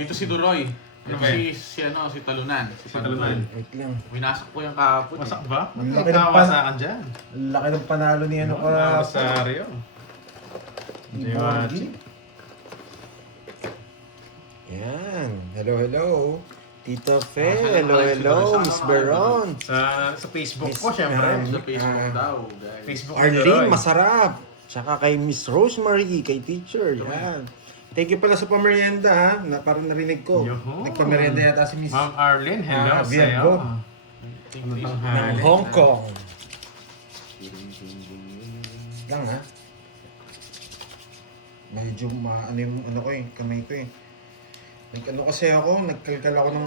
Dito si Duroy. Ano Ito ba si Talunan. Si Talunan. Wait lang. Winasok ko yung kahapon. Masak ba? Ang Laki laki ng kawasakan dyan. Ang laki ng panalo ni ano ka. Rosario. Ni Borgi. Yan. Hello, hello. Tito Fe. Hello, hello. Miss Veron. Sa Facebook ko, Miss- syempre. Sa Facebook daw, guys. Facebook ni Arlene, Leroy. masarap. Tsaka kay Miss Rosemary, kay teacher. Yan. Thank you pala sa pamerienda ha. Parang narinig ko. Yoho. Nagpamerienda yata si Miss Ma'am Arlene, hello Ah, sa'yo. Virgo. Ano ng tanghali? Hong Kong. Lang ha. Medyo ano yung ano ko eh, kamay ko eh. Nag-ano kasi ako, nagkalkal ako ng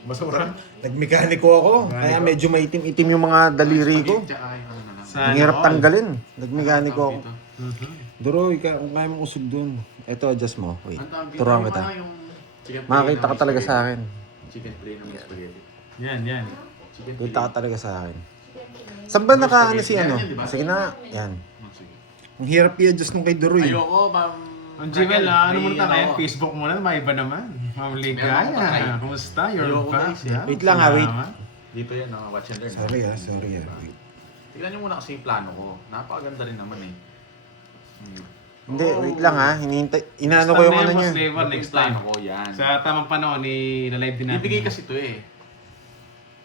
Basura. nagmekaniko ako. Kaya medyo maitim-itim yung mga daliri ko. Tsaka yung ano na lang. Sana Ang hirap all. tanggalin. Nagmekaniko ako. Dito. Mhm. Duro, kung kaya mong usog dun. Ito, adjust mo. Wait, Ang tawag dito, turuan yung kita. mga yung chicken Makita play ka ng talaga sa spaghetti. akin. Chicken play ng spaghetti. Yan, yan. Chicken Kita ka talaga sa akin. Saan ba naka ano si ano? Sige na, yan. Oh, sige. Ang hirap i-adjust nung kay Duroy. Ayoko, ma'am. Ang Jewel, ano May muna tayo ngayon? ako. Facebook muna, maiba naman. Ma'am Meron Ligaya, akong kumusta? You're Ayoko, back. guys, eh. yeah? Wait lang, ha, wait. Salamat. Dito yan, watch and learn. Sorry ah, sorry ah. Wait. Tignan nyo muna kasi yung plano ko. Napakaganda rin naman eh. Hindi, wait lang ha. Hinihintay. Inaano ko yung ano niya. Flavor Next next time. ko, yan. Sa tamang panahon, i-live din natin. Ibigay kasi to eh.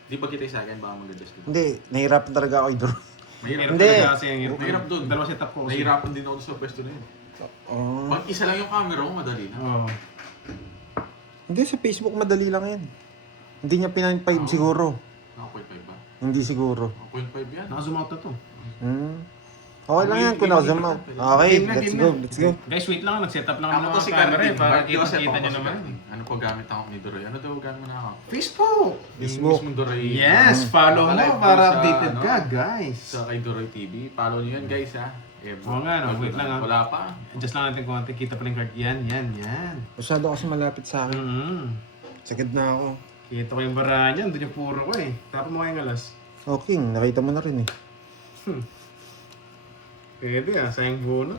Di ba kita sa akin, baka mag-adjust dito. Hindi, nahirapan talaga ako kay Duroy. Mahirap. Hindi. talaga kasi ang hirap. Mahirap dun. Dalawa setup ko kasi. Nahirapan din ako sa pwesto na yun. Oh. Pag isa lang yung camera ko, madali na. Oo. Hindi, sa Facebook madali lang yan. Hindi niya pinang-5 siguro. Naka 0.5 ba? Hindi siguro. Naka 0.5 yan. Naka-zoom out na to. Hmm. Okay lang yan kung naka-zoom out. Okay, Game na, let's game go, na. let's go. Guys, wait lang. Nag-setup lang Ako ng to mga si camera eh. Carvin. Para Joseph kita ako nyo si naman. Carvin. Ano po gamit ako ni Duroy? Ano daw gamit mo na ako? Facebook! Facebook. Yung mismong Duroy. Yes! Follow mo Nakalive para ko sa, updated ano, ka, guys. Sa kay Duroy TV. Follow nyo yun guys ha. Oo nga, no? Wait lang, ha? Wala pa. Adjust lang natin konti. Kita pa rin card. Yan, yan, yan. Masyado kasi malapit sa akin. Sagad na ako. Kita ko yung barahan yan. Doon yung puro ko eh. Tapos mo kayong alas. Okay, nakita mo na rin eh. Pwede ah. Sayang bunot.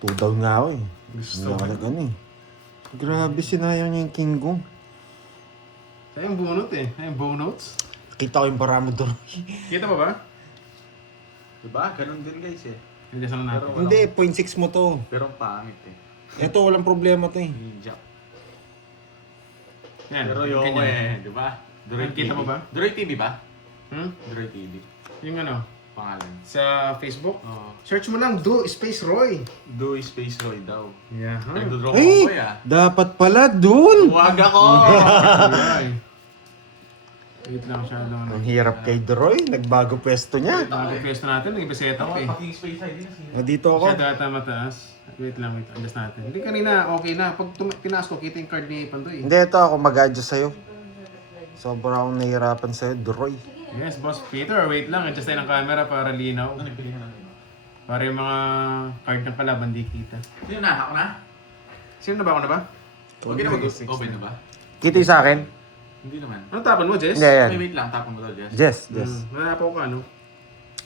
2 down nga ako eh. Gusto Hindi ako ko. nag-ano eh. Grabe, sinayang niya yung king ko. Sayang bunot eh. Sayang bonuts. Kita ko yung paramo Duroy. Kita mo ba? Diba? Ganun din guys eh. Adjust lang natin. Pero- Hindi, 0.6 mo to. Pero ang pangit eh. Ito, walang problema to eh. Ninja. Yan. Pero yoko ganyan. eh. Diba? Duroy Kita TV. mo ba? Duroy TV ba? Hmm? Duroy TV. Yung ano? Pangalan. Sa Facebook? Oh. Search mo lang, Do Space Roy. Do Space Roy daw. Yeah. Nagdodraw Ay, ko ah. dapat pala dun! Huwag ako! Wait lang siya doon. Ang hirap kay Duroy, nagbago pwesto niya. Bago pwesto natin, nag-iba setup eh. Pati Space ID na siya. Dito ako. Siya data mataas. Wait lang, adjust natin. Hindi kanina, okay na. Pag tinaas ko, kita yung card ni Pandoy. Hindi, ito ako mag-adjust sa'yo. Sobrang akong nahihirapan sa'yo, Duroy. Yes, Boss Peter. Wait lang, adjust tayo ng camera para linaw. Ano nagpili ka na? Para yung mga card ng kalaban di kita. Sino na? Ako na? Sino na ba? Ako na ba? Huwag na mag-open na ba? Kita yung sa akin? Hindi naman. Ano tapon mo, Jess? Hindi, yan. Wait, wait lang. Tapon mo daw, Jess. Yes, yes. Wala pa ako ano?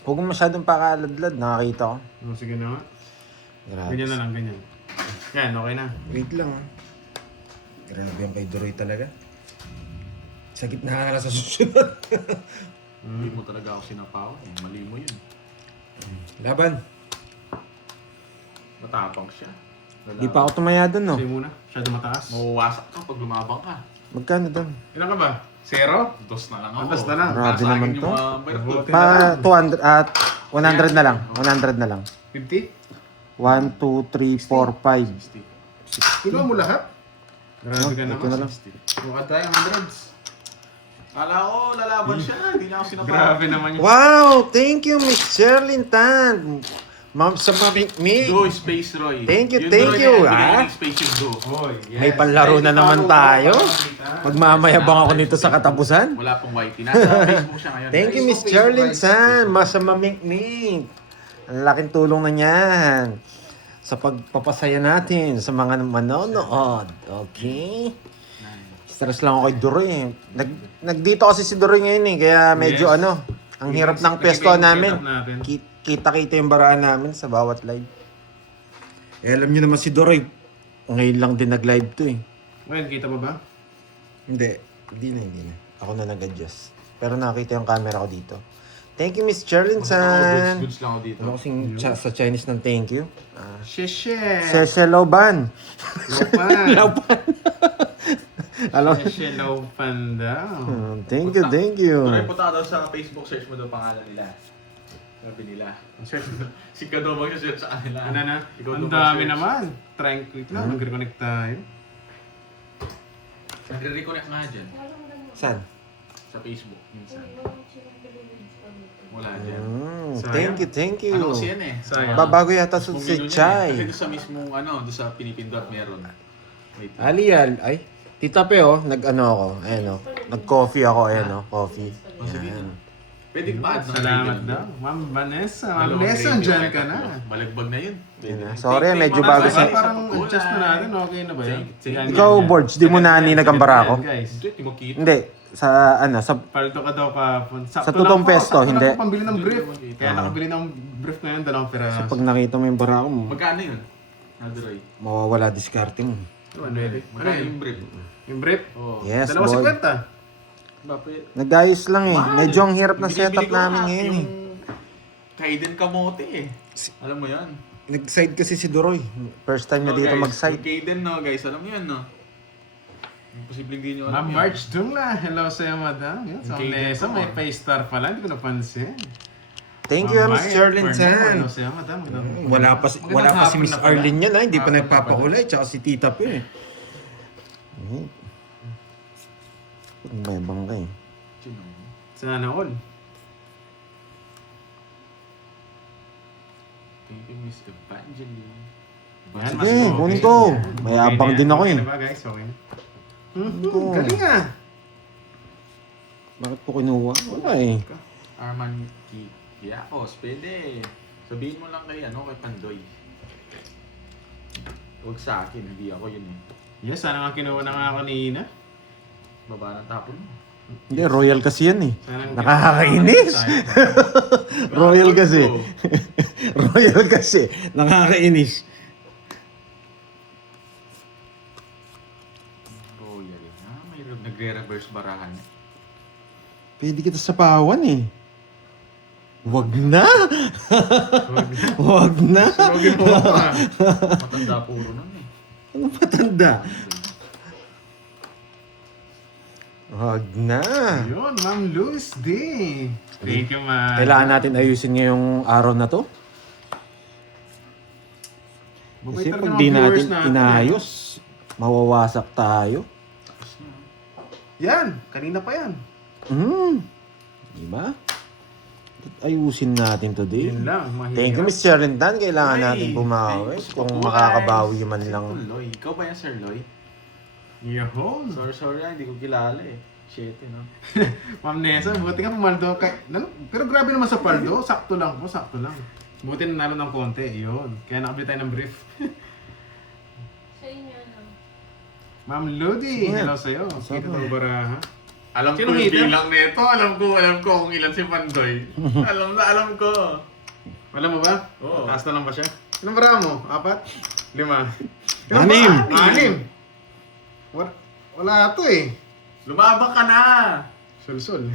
Huwag mo masyadong pakaladlad, nakakita ko. Oh, sige na nga. Grabe. Ganyan na lang, ganyan. Yan, okay na. Wait lang ah. Grabe yung kay Duroy talaga. Sa gitna na lang sa susunod. Hindi mo talaga ako sinapaw. Mali mo yun. Laban. Matapang siya. Di pa ako tumaya dun, no? Sige muna. Masyado mataas. Mawawasak ka pag lumabang ka. Magkano dun? Ilan ka ba? Zero? Dos na lang ako. Dos na lang. Grabe Nasa akin naman yung to. mga bayad ko. Buti. Pa 200 at 100 na lang. 100 na lang. 50? 1, 2, 3, 4, 5. Kinuha mo lahat? Grabe ka ito na naman. lang. Mukha tayo, hundreds. Kala ko, lalaban siya. Hindi niya ako sinapaw. Grabe naman yun. Wow! Thank you, Miss Sherlyn Tan. Ma'am sa mamikmik. Do Space Roy. Thank you, Yung thank Duroy you, na yan, ah. bigay ng Space yung Do. Oy, yes. May panlaro na naman tayo. Magmamayabang ako nito sa katapusan. Wala pong whitey. Nasa Facebook siya ngayon. Thank you, Miss Sherlyn Tan. Masa mamikmik. Ang laking tulong na niyan sa pagpapasaya natin sa mga manonood. Okay? Stress lang ako kay Duroy eh. Nagdito kasi si Duroy ngayon eh. Kaya medyo Yes. ano, ang hirap ng Nag-iba pesto yung namin. setup natin. Kita-kita yung baraan namin sa bawat live. Eh, alam niyo naman si Doroy, ngayon lang din nag-live to eh. Well, kita mo ba? Hindi na. Ako na nag-adjust. Pero nakita yung camera ko dito. Thank you, Miss Charlene Basta ako, San. goods lang ako dito. Ano kasing sa Chinese ng thank you? Sheshe! Sese Loban. Lopan! Alam Sheshe Lopan daw. Thank you. Tuloy punta ka daw sa Facebook, search mo daw pangalan nila. Sabi nila. Si Kado mag-search sa kanila. Ano na? Ikaw Ang daw dami mag-search. naman. Wait lang, mag-reconnect tayo. Nagre-reconnect nga dyan. Saan? Sa Facebook. Minsan. Wala dyan. Thank you. Ano kasi yan eh? Sayang. Babago yata sa Mismong si menu niya eh. Kasi Chai. doon sa mismong doon sa pinipindot meron. Wait. Alial, ay. Tita Pe, nag-ano ako. Ayan, nag-coffee ako. Ayan, coffee. Sige. Ayan. Pwede pa add ng Salamat gravy daw. Ma'am Vanessa. Ma'am Dalawang Vanessa, gravy, dyan kahit ka na. tatlo. Balagbag na yun. Yun na. Pwede. Sorry, Take medyo mga bago nasa sa- isa Parang kulay. adjust na natin. Okay na ba yan? Sige. Ikaw, Borge, di mo na nagambara ako? Guys. Hindi mo kita. Hindi. Sa, sa Palto ka daw kahapon. Sa totoong pesto, hindi. Sakto lang pambili ng brief. Hindi. Kaya nakabili ng brief ngayon, 2 piraso. pag nakita mo yung bara ko, Magkano yun? Naduroy. mawawala diskarte mo. Ano yun? Magkano yung brief? Yung brief? Oo. Yes, Dalawa boy. 50. Bakit? Nag-ayos lang eh. Mahal. Medyo ang hirap na Binibili setup ko namin nga ngayon eh. yung Kaiden kamote eh. Alam mo yan? Nag-side kasi si Doroy. First time na So, dito guys, mag-side. yung Kaiden no guys, alam mo yan no? Imposibleng di nyo alam Ma'am yan. March Dungla. Hello sa'yo, madam. Yan, sa Okay, Nesa, po. may 5-star pala. Hindi ko napansin. Thank you, Miss Ma'am Charlene Maya, Hello San. sa'yo, madam. Wala pa si hapon Miss na pala. Arlene yan ha. Hindi pa Hapon na nagpapakulay. Tsaka si Tita Pe eh. May bangka eh. Sino? Sana all. Thank you, Miss Evangeline. Yan, Sige, kunin ko. May abang din ako eh. Okay na ba, guys? Okay na. ko. Galing ah. Bakit po kinuha? Wala eh. Arman Kiakos, pwede. Sabihin mo lang kay kay Pandoy. Huwag sa akin, hindi ako yun eh. Yes, sana nga kinuha na nga kanina. Baba ng tapon mo. Hindi, royal kasi yan eh. Sana nga Nakakainis. Royal kasi. Oo. Royal kasi. Nakakainis. Royal. May nagre-reverse barahan. Pwede kita sa pawan eh. Wag na. Wag na. Sunogin mo ako ah. Matanda puro nun eh. Ano matanda? Wag na. Yun, Ma'am Luz D. Thank you, ma'am. Kailangan natin ayusin ngayong araw na to. Mabait Kasi talaga pag mga di viewers natin inayos, mawawasak tayo. Yan, kanina pa yan. Diba? Ayusin natin today. Yun lang, mahirap. Thank you, Miss Charlene Dan. Kailangan Ay, natin bumawi. thank you. Kung Kukuha, makakabawi guys. man Si lang. Loy. Ikaw ba yan, Sir Loy? Yun. Sorry, hindi ko kilala eh. Shit, no? Ma'am Nessa, buti nga pumaldo. Pero grabe naman sa paldo. Sakto lang po, sakto lang. Buti nanalo ng konti, yun. Kaya nakabili tayo ng brief. Sa inyo, no? Ma'am Ludi, Sige. hello sa'yo. Kita Sabi. ng baraha. Alam Sino ko yung hita? bilang nito. Alam ko kung ilan si Pandoy. alam ko. Alam mo ba? Oo. Taas na lang ba siya? Ilang baraha mo? 4? 5? 6. 6! Wala to eh. Lumabang ka na! Sul-sul.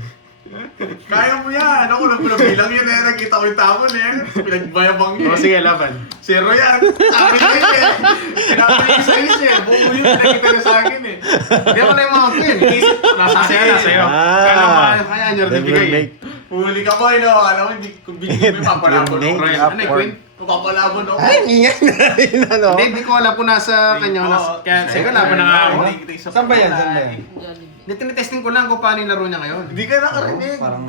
Kaya mo yan! Ako lang ko na bilang yun eh. Nakita ko yung tapon eh. Pinagbayabang yun. O sige, laban. Zero yan! Akin na yun eh! Pinapalik sa isa eh. Buo yun. Pinakita niya sa akin eh. Hindi ako na yung mga pin. Isip, nasa Sa'yo akin na, sa'yo. Kaya nyo rin bigay. Huli ka mo, no? Alam mo, hindi kung binigyan mo yung papalabon Yung ako. name Ano eh, Queen? Papalabon ako. Ay, ingay na rin ano. Hindi ko alam kung nasa kanya. Kaya sige, laban na nga ako. Saan ba yan? Saan ba yan? Jollibee. Hindi, tinitesting ko lang kung paano yung laro niya ngayon. Hindi ka nakarinig. parang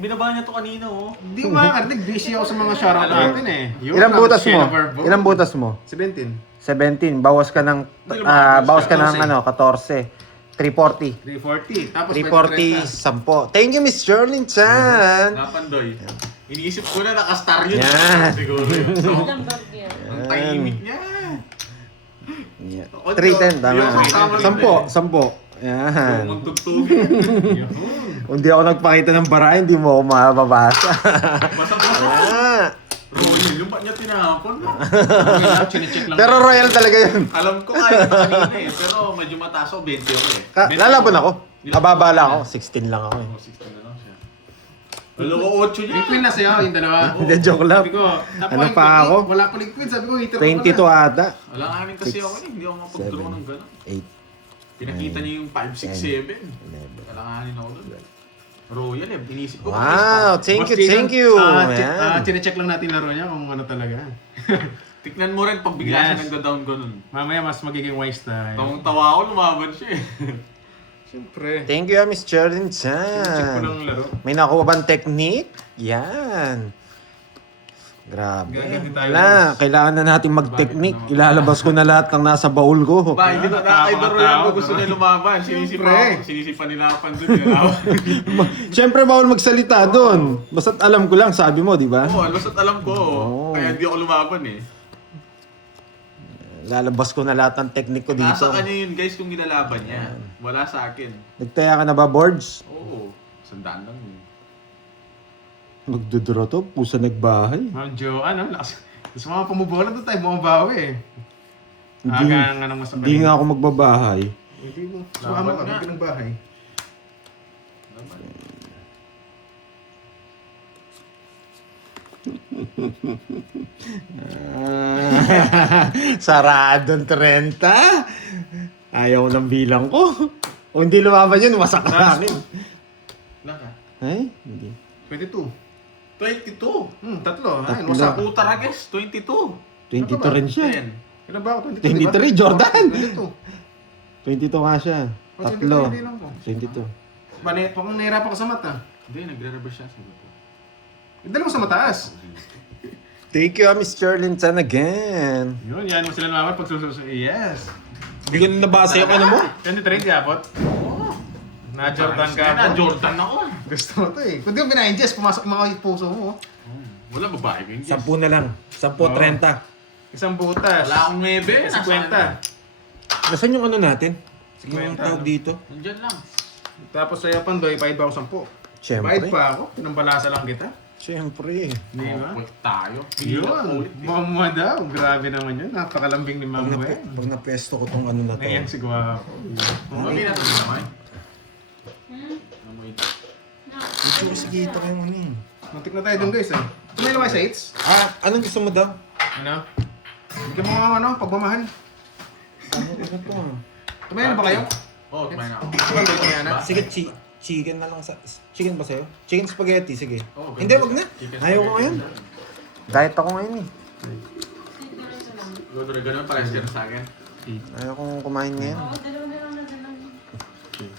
Binaba niya to kanina, oh. Hindi ko makakarinig. Busy ako sa mga shoutout natin eh. Yun Ilang lang, butas mo? Shane Verbo. Ilang butas mo? 17. 17. Bawas ka ng, Hindi lumabas. bawas ka ng 14. 14. 340. 340. Tapos 340, 10. Thank you, Miss Charlene Chan. Napandoy. Iniisip ko na nakastar yun. Yan. Siguro yun. So, Ilang burger? ang tahimik niya. Yeah. Ako, 310, tama. yung kasama rin 10. Yan. Magtugtugin. Yun. Kung di ako nagpakita ng bara, hindi mo ako mababasa. Masama. Ah. Royal, yung ba't niya tinapon? Chine-check lang. Pero royal talaga yun. Alam ko kahit na kanina eh, pero medyo mataas ako, 20 ako eh. Lalaban ako. Ababa lang ako. 16 lang ako eh. Oh, 16 na lang siya. Lalo ko 8 niya. May queen na sa'yo, yung dalawa. Hindi, joke lang. Sabi ko, Ano pa ako? Wala ko yung queen, sabi ko, hater 22 ata. Wala nga amin kasi ako eh, hindi ako mapag-draw ng gano'n. 8, Pinakita niya yung 5, 6, 7. 11. Kalanganin ako doon. Royal eh, inisip ko. Wow, thank you. Ayan. Chine-check lang natin laro niya kung ano talaga. Tiknan mo rin pag bigla siya nagda-down ganun. Mamaya mas magiging wise tayo. Tawang-tawa ako, lumaban siya eh. Siyempre. Thank you, Miss Jordan Check ko Chan. lang laro. May nakuha bang technique? Yan. Grabe. Gagawin tayo, Wala, guys. kailangan na natin mag-technique. Ilalabas ko na lahat ng nasa baul ko. Ba, hindi na nakakaiba Royal ko gusto niya lumaban. Sinisipan nila ako pandun. Siyempre, bawal magsalita doon. Basta't alam ko lang, sabi mo, di ba? Oo, basta't alam ko. Kaya hindi ako lumaban eh. Lalabas ko na lahat ng technique ko dito. Nasa kanya yun guys kung ginalaban niya. Wala sa akin. Nagtaya ka na ba, boards? Oo, 100 lang yun. Magdudura to, pusa nagbahay. Ma'am Jo, ano, lakas. Gusto mga pumubola doon tayo, bumabawi eh. Hindi- Aga nga nang masakali. Hindi nga ako magbabahay. Hindi mo. Sumama ka, nga. hindi ng bahay. Naman. Saradong 30. Ayaw ng bilang ko. O hindi lumaban yun, wasak na akin. Wala ka. Ay, hindi. 22. 22. Tatlo. Ayun, Tatlo. wasak. Puta na guys, 22. 22 rin siya. 10. Ilan ba ako? 23, Jordan. 22. 22 nga siya. Tatlo. 22 lang po. 22. Mali, pang nahirapan ka sa mata. Hindi, nagre-reverse siya. Sabi ko. Dala mo sa mataas. Thank you, Miss Sterling Chan again. Yun, yan mo sila naman pag sususo. Yes. Hindi ko nabasa yung ano mo. 23 di abot. Na Jordan ka Na po. Jordan ako. Gusto mo to eh. Kung di mo binaingest, pumasok mga puso mo. Wala babae ko yung 10 na lang. 10, 30. Isang butas. Wala akong 9. Sa 50. Nasaan yung ano natin? Sige, Yung kwenta, tawag no? dito? Nandyan lang. Tapos sa'yo Pandoy, bayad ba ako 10? Bayad Siyempre. pa ako. Pinambalasa lang kita. Siyempre. Di ba? Quick tayo. Yun. Mama daw. Grabe naman yun. Napakalambing ni Mama eh. Pag napesto ko tong ano na to. Ayan si Guwapo. Mami na ito naman. Sige, sige, ito kayo ano eh. Muntik na tayo dun guys eh. Tumayo na kayo sa 8s? Ah, anong gusto mo daw? Ano? Bigyan mo nga ano, pagmamahal. Ano to? Tumayo na ba kayo? Oo, kumain na ako. Pandoy, tumayo na. Sige, chicken na lang sa... Chicken ba sa'yo? Chicken spaghetti, sige. Oo, Hindi, wag na. chicken Ayaw ko ngayon. Diet ako ngayon eh. Ganun parehas ganun sa akin. Ayaw kong kumain ngayon. Oo, dalawa na lang na dalawa.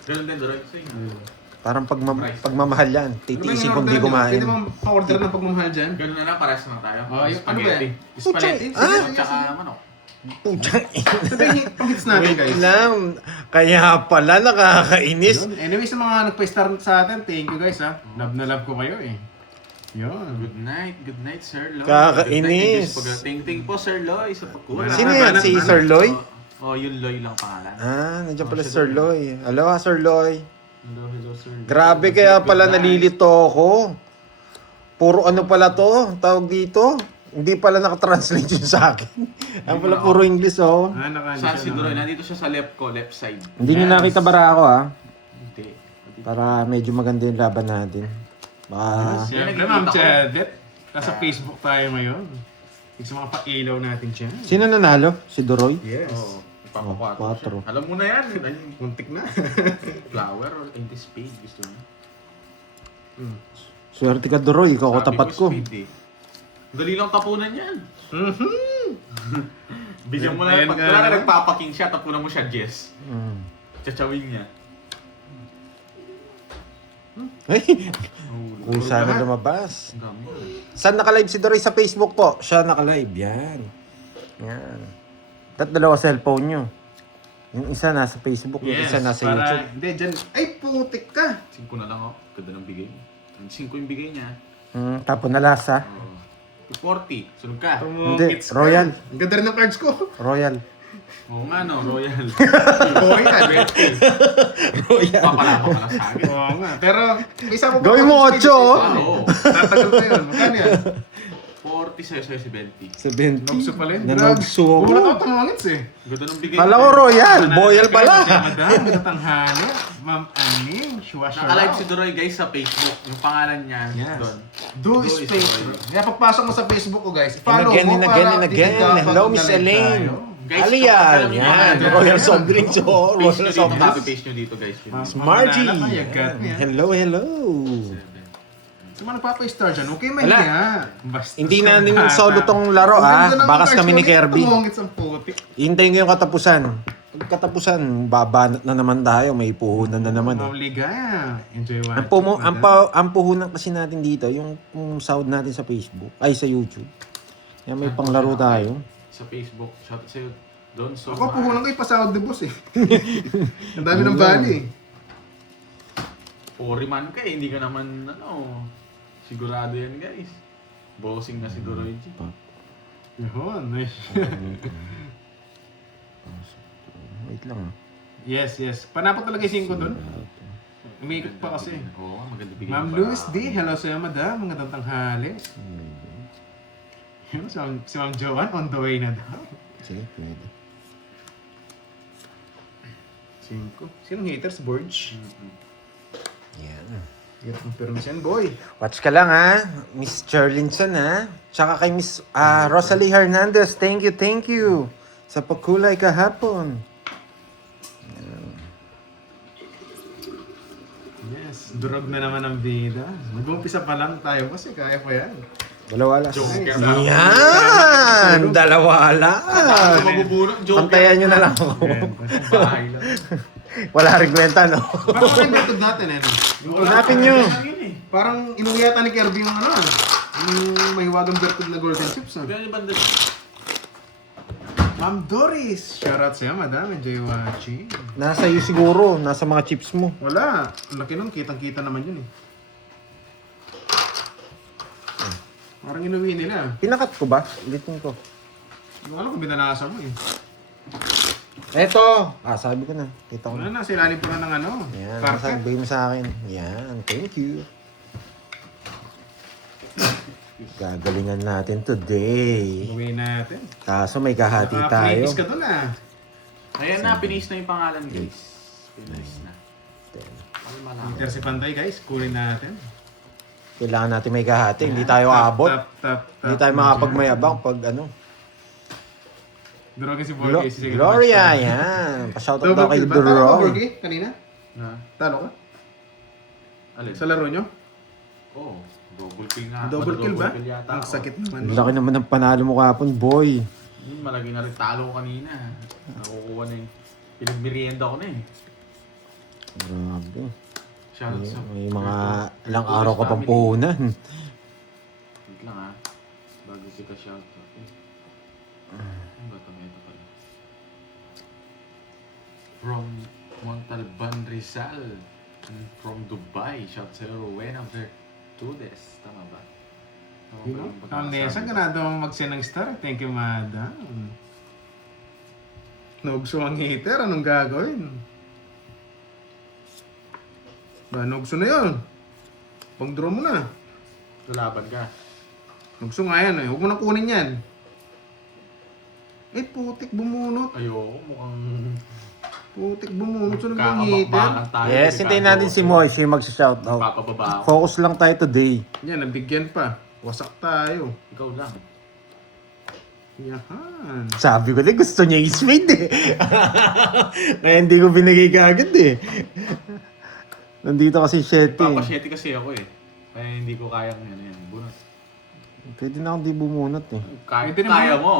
Ganun din, Doroy. Kasi Parang pagmamahal yan. Titiisin kong di kumain. Pwede mo pa-order ng pagmamahal dyan? ganun na lang, parehas na tayo. Oh, yung ano ba yan? Spaghetti. Spaghetti? Ah! Tsaka manok. Sabi, pang-hits natin Wait guys. lang. Kaya pala nakakainis. Yun. Anyway, sa mga nagpa-star sa atin, thank you guys ha. Love na love ko kayo eh. Yun. Good night, Sir Loy. Kakainis. Ting-ting po, Sir Loy, sa pagkuha. Sino yan? Si Sir Loy? Oh, yung Loy lang pangalan. Ah, nandiyan pala si Sir Loy. Hello, Sir Loy. Hello, Sir Loy. Grabe, kaya pala nalilito ako. Puro ano pala to? Tawag dito? Hindi pala nakatranslate yun sa akin. Ang pala puro English, oh. Ah, Sa si Doroy, nandito siya sa left ko, left side. Hindi niyo nakita bara ako, ah. Hindi. Para medyo maganda yung laban natin. Baka... Siyempre, Ma'am Chedet. Nasa Facebook tayo ngayon. Sa mga pa-ilaw natin siya. Sino nanalo? Si Doroy? Yes. Oo. Ipapakwatro Quatro. siya. Alam mo na yan. Ayun, Muntik na. flower or in this spade, gusto mo? Swerte ka, Doroy. Ikaw ko Sabi tapat ko. spade, eh. Dali lang tapunan yan. Mhm. Bigyan mo Ayan na, pag ka, wala na no? nagpapaking siya, tapunan mo siya, Jess. Mm. Chachawin niya. Ay, Oh, kusa na lumabas. ang dami. Saan naka-live si Doroy sa Facebook po? Siya naka-live. Yan. Yan. Dalawa cellphone nyo. Yung isa nasa Facebook, yung isa nasa YouTube. Hindi, dyan. Ay, putik ka. 5 na lang ako. Ganda ng bigay. Ang 5 yung bigay niya. Tapon na lasa. Oh. 40. Sunod ka. Hindi, Tumukits ka. Royal. Ang ganda rin ng cards ko. Royal. Oo nga no, Royal. Oo yan. Royal. Papalapa ka lang sa akin. Oo nga. Pero, isa ko Gawin mo 8, oh. Oo. Tatagal ko yun. Magkano yan? 40 40 sa'yo si 20. 70. Nogso pala yun. Nanogso ako. Wala ko tumangits eh. Ganda ng bigay. Kala ko royal, boyal pala. Madam, matatanghali. Ma'am Aning, Shuasha. Naka-live si Duroy guys sa Facebook. Yung pangalan niya Yes. doon. Do is Do is Facebook. Roy. Kaya pagpasok mo sa Facebook ko guys, And follow again, mo and para again, and again. updated ka Hello, pag Miss nag-live Elaine. tayo. Guys, Alian, kapag alam niyo yan. yan, Royal Soft Drinks, oh. Page Royal nyo Soft dito, Drinks. copy-paste nyo dito guys. Mas Margie. mamanala ka, yagat mo yan. Hello, hello. Sa mga nagpapa-star dyan, okay man Wala. yan. Basta Hindi sa namin bata. solo tong laro, Ang ah. ganda ng Bakas cards kami ko, ni hindi Kirby. tumungits ang putik. Hintayin ko yung katapusan. Pag katapusan, babanat na naman tayo. May puhunan na naman. Ma'am Ligaya, enjoy watching. Ang puhunan kasi natin dito, yung sound natin sa Facebook, ay sa YouTube. Kaya may panglaro tayo. Sa Facebook. Shout out sa'yo. Don so Ako puhunan ko ipasahod de boss eh. Ang dami ng bali eh. Poriman ka eh. Hindi ka naman sigurado yan guys. Bossing na si Duroy G. Yun. Wait lang. Yes, yes. Panapat talaga yung 5 doon. Umikot pa kasi. Oo, maganda bigay. Ma'am Luis D, hello sa'yo madam. Mga tanghali. Yun, si Ma'am Joanne on the way na daw. Sige, pwede. 5. Sinong haters? Borge? Yan. Hirap ng permission, boy. Watch ka lang ha, Miss Cherlinson ha. Tsaka kay Miss Rosalie Hernandez, thank you. Sa pakulay kahapon. Yes, durog na naman ang bida. Mag-umpisa pa lang tayo kasi kaya pa yan. Dalawa Joker. Yan! Dalawa lang! Mabubunot. Joker. Pantayan nyo na lang ako. Bahay lang. Wala rin kwenta, no? Parang kay Bertod natin eh. No? Hanapin nyo. Parang inuwi yata ni Kirby yung yung mahiwagang Bertod na golden chips. Sabi yung banda dyan. Ma'am Doris, shoutout sa'yo madam. Enjoy watching. Nasa iyo siguro, nasa mga chips mo. Wala. Ang laki nun, kitang-kita naman yun eh. Parang inuwi nila. Pinakat ko ba? Ulitin ko. Ano kung binanasa mo eh. Eto! Sabi ko na. Kita ko Ano na. na, silalim pa na ng Yan, carpet. sabi mo sa akin. Yan, thank you. Gagalingan natin today. Inuwi natin. Kaso may kahati tayo. Nakapinitis ka dun ah. Ayan na, pinis na yung pangalan guys. Pinis na. Ano malaman? Peter si Panday guys, kunin natin. Kailangan natin may kahati. Hindi tayo abot. Tap. Hindi tayo makapagmayabang pag ano. Durogin si Borgie. Gloria, yan. Pa-shoutout daw kay Double kill ba? Talo ka Duroy. Borgie kanina? Na? Talo ka? Alin? Sa laro nyo? Oo. Double kill nga. Double kill ba? yata Ang ako. sakit naman. Ang laki naman ng panalo mo kahapon, boy. Malaki na rin talo ko kanina. Nakukuha na yung pinagmerienda ko na eh. Grabe. Shoutout sa... May mga ilang araw ka pang puhunan. Wait lang ha. Bago kita shoutout. Ano ba ito? Ito pala. From Montalban, Rizal. And from Dubai. Shout sa Rowena Vertudes. Tama ba? Tama ba yung Ang pagkakasabi Nesa, ko? ganado ang mag-send ng star. Thank you, madam. Nugso ang hater. Anong gagawin? Nugso na yun. Pang-draw mo na. Lalaban ka. Nugso nga yan eh. Huwag mo na kunin yan. Eh, putik bumunot. Ayoko, mukhang... Putik bumunot. Sunod yung hater. Kakabakbakan tayo. Yes, hintayin natin si Moy. Siya mag-shoutout. Papababa ako. Focus lang tayo today. Yan, nabigyan pa. Wasak tayo. Ikaw lang. Yahan. Sabi ko din, gusto niya i-speed eh. Kaya hindi ko binigay kaagad eh. Nandito kasi Shetty. Papasyete kasi ako eh. Kaya hindi ko kayang yan. Bunot. Pwede na akong di bumunot eh. Pwede naman. Kaya mo.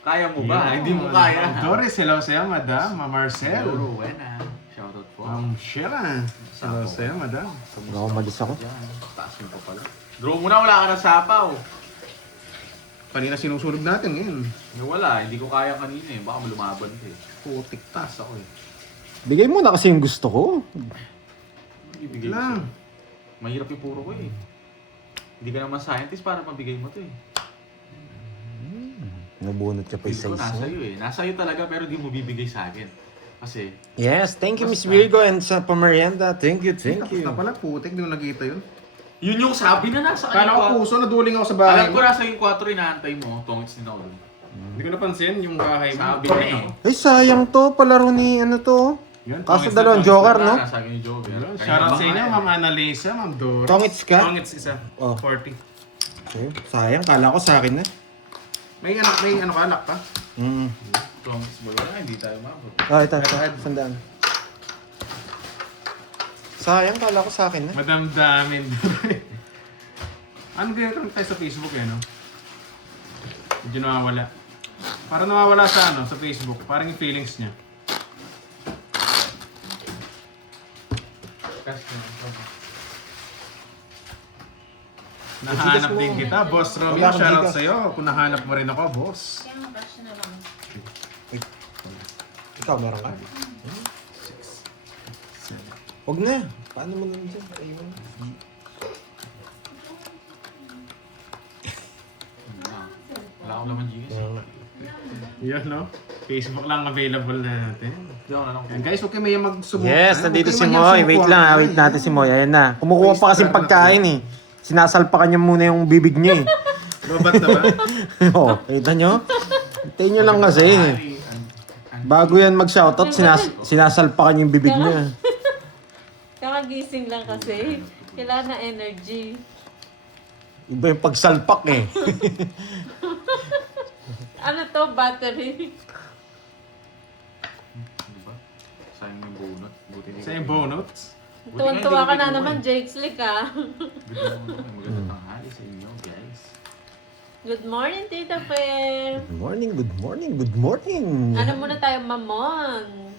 Kaya mo ba? Hindi mo kaya. Doris, hello sa'yo, madam. Ma'am Marcel. Hello, Rowena. Shoutout po. Sheila. Hello sa'yo, madam. Baka umalis ako. Yan. Taas mo pa pala. Draw mo na, wala ka na sapaw. Kanina sinusulog natin ngayon. Wala, hindi ko kaya kanina eh. Baka lumaban ka eh. Putik tas. Taas ako eh. Bigay mo na kasi yung gusto ko. Ibigay ko Lang. sa'yo. Mahirap yung puro ko eh. Hindi ka naman scientist para mabigay mo to eh. Nabunot ka pa Feel ko isa-isa. nasa iyo eh. Nasa iyo talaga pero di mo bibigay sa akin. Kasi, Yes, thank you Miss Virgo and sa pamerienda. Thank you, thank Tapos you. na pala, putik. Di mo nakita yun. Yun yung sabi na nasa Kala ko kanya. puso, naduling ako sa bahay Alam ko nasa yung 4 inaantay mo. Tongits din ako. Hindi ko napansin yung bahay mo. Sabi Duling na eh. ako. Ay, sayang to. Palaro ni ano to. Yun, Kaso tongits dalawang na joker, no? Nasa akin yung Joker. Yun, Kaya shoutout sa baka inyo, eh. Ma'am Annalisa, Ma'am Doris. Tongits ka? Tongits isa. Oh. 40. Okay. Sayang, kala ko sa akin na. May ano ka, lock pa? Mm. Tongits mo lang, hindi tayo mabot. Ah, ito. Sandaan. Sayang, kala ko sa akin na. Madamdamin. Ano ganyan tayo sa Facebook eh, no? Medyo nawawala. Parang nawawala sa sa Facebook. Parang yung feelings niya. Nahanap din kita, Boss Romeo. Wala akong Shoutout Gcash. sa'yo. Kung nahanap mo rin ako, boss. Kaya mag-cash na lang. Ikaw, meron ka? Huwag na. Paano mo naman dyan? Ayun. Wala akong laman Gcash. Yun, no? Facebook lang available na natin. Hindi ako na lang. Yan, guys, huwag kayo may magsubok. Yes, Ano, nandito huwag si kayo man Moy. yung Wait sumuko. lang ha. Wait natin si Moy. Ayan na. Kumukuha pa kasing pagkain eh. Sinasalpakan niya muna yung bibig niya eh. Lobat na ba? Oo, kita nyo? Hintayin nyo lang kasi. Bago yan mag-shoutout, sinasalpakan yung bibig niya. Kakagising lang kasi. Kailangan na energy. Iba yung pagsalpak eh. Ano to? Battery. Diba? Sayang yung bonus. Buti di Sa yung bonus. Tuwan-tuwa ka na naman, Jake Slick ah. Magandang tanghali sa inyo, guys. Good morning, Tita Fer. Good morning, good morning, good morning. Ano muna tayo, mamon?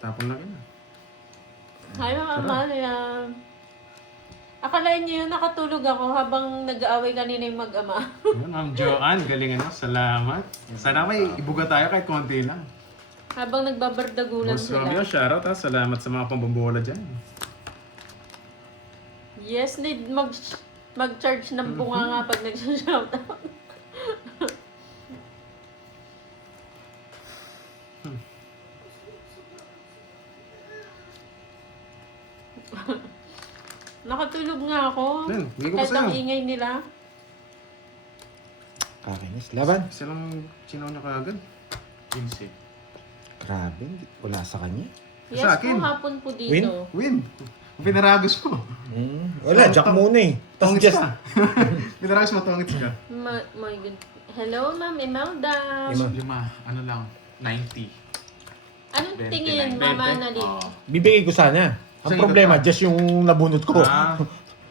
Tapon lang yun. Hi, Mama Amalia. Akalain niyo yun, nakatulog ako habang nag-aaway kanina yung mag-ama. Yun, Ma'am Joanne, galing ano, salamat. Sana may ibuga tayo kahit konti lang. Habang nagbabardagulan Boss Romeo, sila. shoutout ha. Salamat sa mga pambobola dyan. Yes, need mag-charge ng bunga nga pag nag-shoutout. Nakatulog nga ako. Yan, bigay ko pa Kahit ang sa'yo. ingay nila. Kakinis. Laban. Isa lang sinaw niya kagad. 15. Grabe, wala sa kanya. Yes Sa akin. po, hapon po Win? dito. Win! Pinaragos mo. Wala, jack muna eh. Tapos Tongits just... ka. Pinaragos mo, tongits ka. My good. Hello, Ma'am Imelda. Lima, ano lang, 90. Anong 29. tingin, Mama Annalyn? Oo. Bibigay ko sana. Ang Sa'yo problema, ka. just yung nabunot ko. Ah,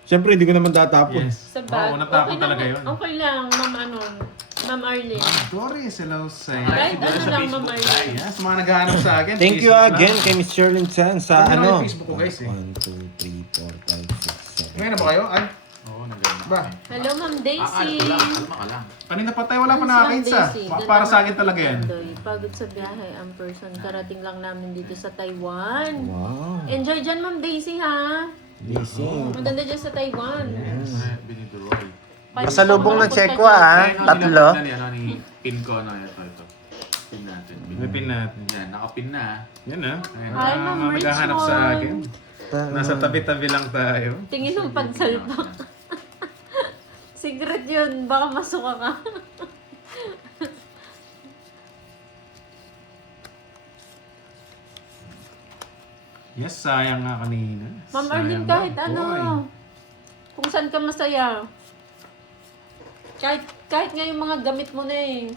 Siyempre, hindi ko naman tatapon. yes. Sa bag. Oo, natapon lang, talaga yun. Okay lang, Ma'am Arlene. Doris, hello sa'yo. Kahit Dito ano sa lang, Facebook Ma'am Arlene. Yes, mga naghahanap sa akin. Thank you Facebook again lang. kay Miss Sherlyn Chan sa Ano ano. yung Facebook ko, guys, eh? 1, 2, 3, 4, 5, 6, 7. Ngayon na ba kayo? Ay, Oo, naganda. Ba? Hello, Ma'am Daisy. Kalma ka lang. kanina pa tayo, wala pa Ma'am nakakita. Daisy, Para ganda sa akin talaga yan. Andoy. Pagod sa biyahe ang person. Karating lang namin dito sa Taiwan. Wow. Enjoy dyan, Ma'am Daisy, ha? Amazing. Maganda dyan sa Taiwan. Binidoroy. Pasalubong ng Papunta check ko dyan. ah. Tatlo. Ano ni pin ko, ano, ito. Pin natin. May pin natin. Yan, nakapin na. Yan ah. Hi, Ma'am Mga maghahanap sa akin. Richmond. Nasa tabi-tabi lang tayo. Tingin ng pagsalpak. Secret yun. Baka masuka ka. Yes, sayang nga kanina. Ma'am Sayang Arlene, daw, kahit ano. boy. Kung saan ka masaya. Kahit nga yung mga gamit mo na eh.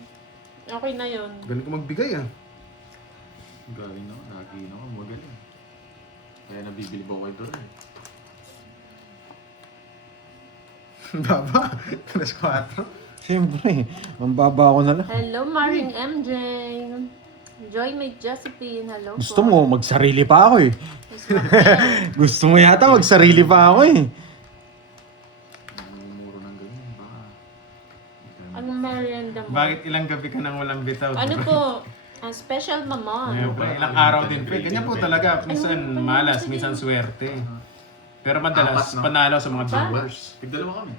Okay na yun. Galing ko magbigay ah. Galing ako, lagi ako, magaling. Kaya nabibili ba ko ito rin? Baba. Alas 4. Siyempre, mambaba ako na lang. Hello, Maring MJ. Joymate Josephine. Hello Gusto po. mo, magsarili pa ako eh. Miss Raquel. Gusto mo yata, magsarili pa ako eh. Muro ng ganyan, baka. Anong merienda mo? Bakit ilang gabi ka nang walang bitaw? Ano po? Special mama. Ngayon pa, ilang araw din pa. Ganyan po talaga. Minsan malas, minsan swerte. Pero madalas, Apat, no? panalo sa mga viewers. Tigdalawa kami.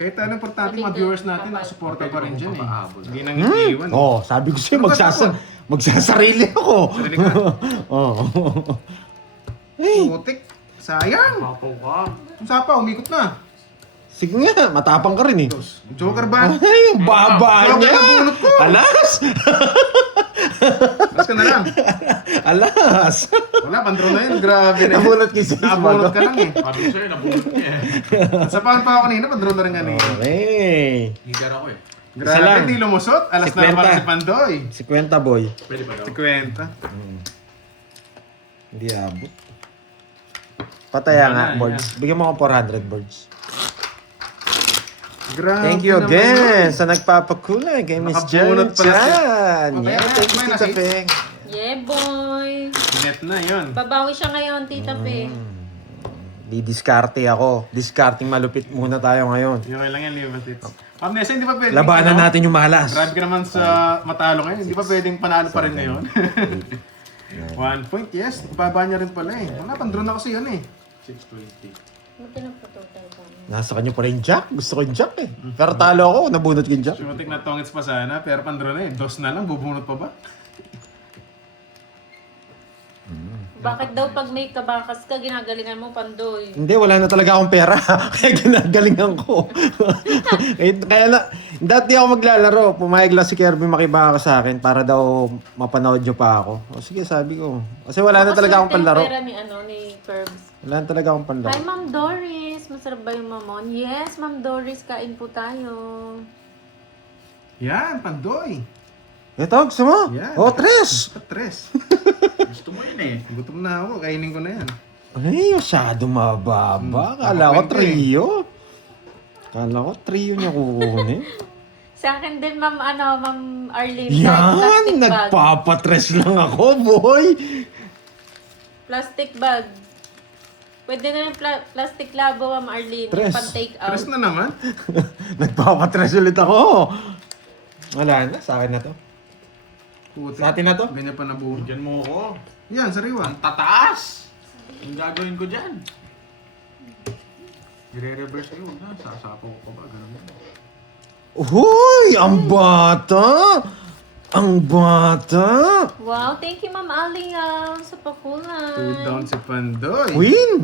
Kahit ano importante, Sabi mga ko, viewers natin, kapal. nakasuporta pa rin dyan eh. Papaabot. Hindi nang iiwan. Oh, sabi ko sa'yo, Ano ba dapat? magsasarili ako. Sarili ka. Oh. Hey, Putik. Sayang. Papaw ka. Ang sapa, umikot na. sige nga, matapang ka rin eh. Joker ba? Ay, yung baba Joker niya. na bunot ko. Alas! Mas ka na lang. Alas! Wala, pandro na yun. Grabe na yun. Nabunot kasi sa Nabunot ka lang eh. Sabi ko sa'yo, nabulot niya eh. Sapahan pa ako kanina, pandro na rin kanina. Okay. Leader ako eh. Isa lang. Grabe, di lumusot. Alas na 50. para si Pandoy. 50 boy. Pwede ba daw? 50. Hindi abot. Pataya nga, Wala, boards. Bigyan mo ako 400 boards. Grabe Thank you naman again yun. sa nagpapakulay kay Miss Jan. Nakabunot pala siya. Jan. Okay, Yeah, thank you, kumain na, Tita sis. Peng. Yeah, boy. Net na yun. Babawi siya ngayon, Tita Pe. Didiskarte ako. Discarding malupit muna tayo ngayon. Okay lang yan, Liva Tits. Ma'am Nessa, hindi pa pwedeng... Labanan ano, natin yung malas. Grabe ka naman sa matalo ngayon. Hindi pa pwedeng panalo pa rin ngayon. 1 point, yes. Baba niya rin pala eh. Wala, pandro na kasi yan eh. 620. Magtinapotol tayo sa Nasa kanya pa rin Jack. Gusto ko yung Jack eh. Pero talo ako, nabunot ko yung Jack. Shooting na tongits pa sana, pero pandro na eh. Dos na lang, bubunot pa ba? Bakit daw pag may kabakas ka, ginagalingan mo, Pandoy? Hindi, wala na talaga akong pera. Kaya ginagalingan ko. Kaya na, dati ako maglalaro. Pumayag lang si Kirby makibaka sa akin para daw mapanood nyo pa ako. O sige, sabi ko. Kasi wala na talaga akong panlaro. Pera ni, ni Curbs. Wala na talaga akong panlaro. Hi, Ma'am Doris. Masarap ba yung mamon? Yes, Ma'am Doris. Kain po tayo. Yan, Pandoy. Ito, gusto mo? Yan. Oh, tres! Tres. Gusto mo yun eh. Gutom na ako, kainin ko na yan. Ay, masyado mababa. Kala ko 120. trio. Kala ko trio niya kukunin. Sa akin din, Ma'am Arlene. Yan! Plastic bag. Nagpapatres lang ako, boy! Plastic bag. Pwede na yung plastic labo, Ma'am Arlene. Tres. Pan-take out. Tres na naman. Nagpapatres ulit ako. Wala na, sa akin na to. Putik. Sa atin na to? Ganyan pa nabuno. Bigyan mo ako. Yan, sariwa. Ang tataas! Ang gagawin ko dyan. I-reverse ko yun na. Sasapaw ko pa ba? Ganun yan. Uy! Ang bata! Ang bata! Wow, thank you, Ma'am Alia, sa pakulay. 2 down si Pandoy. Queen!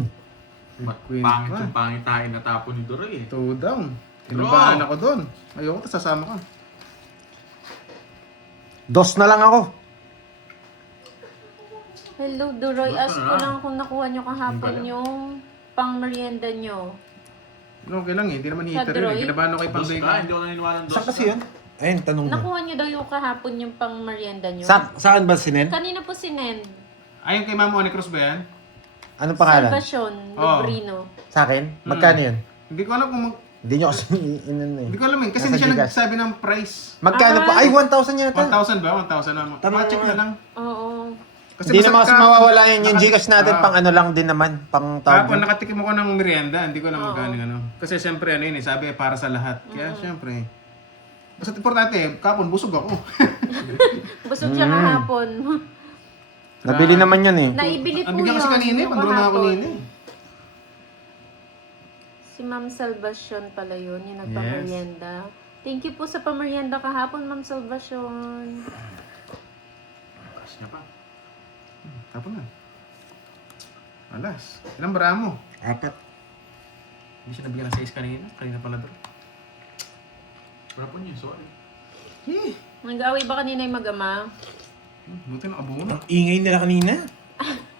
Queen Pangit pa. yung pangitain na tapon ni Duroy eh. 2 down. Kinabahan ako doon. Ayoko, sasama ka. Dos na lang ako. Hello, Duroy. Basta Ask ko na. lang kung nakuha nyo kahapon Yung pala. yung pang merienda nyo. Okay lang eh, hindi naman hitter Droid? yun eh. Kinabahan ako kay Dos Pandoy. ka, hindi ako naniniwala ng dos Saan kasi ka. yun? Ayun, tanong mo. Nakuha nyo daw yung kahapon yung pang merienda nyo. Saan ba sinen? Kanina po si Nend. Ayun kay Ma'am Oni Cruz ba yan? Anong pangalan? Salvacion, Oo. Lubrino. Sa akin? Magkano yun? Hindi ko alam kung Hindi nyo kasi inano eh. Hindi ko alam eh. Kasi Nasa hindi siya Gcash. nagsabi ng price. Magkano pa? Ay, 1,000 yata. 1,000 ba? 1,000 naman. Tama Check nga. na lang. Oo. Hindi naman kasi mawawala yun. Yung Nakati- Gcash natin Ah. pang ano lang din naman. Pang tawag. Kapag nakatikim ako ng merienda, hindi ko alam magkano yung ano. Kasi siyempre ano yun eh, sabi para sa lahat. Kaya siyempre. Basta importante eh, kapon busog ako. Busog siya kahapon. Nabili naman yun eh. Naibili po Ang bigyan kasi kanina eh, yung pandro na ako kahapon. kanina eh. Si Ma'am Salvacion pala yun, yung nagpamerienda. Thank you po sa pamerienda kahapon, Ma'am Salvacion. Taas niya pa. Tapon na. Alas. Ilang bara mo? 4. Hindi siya nabigyan ng 6 kanina. Kanina pala doon. Wala po niya, sorry. Nag-away ba kanina yung mag-ama? Buti nakabuno. Ang ingay nila kanina.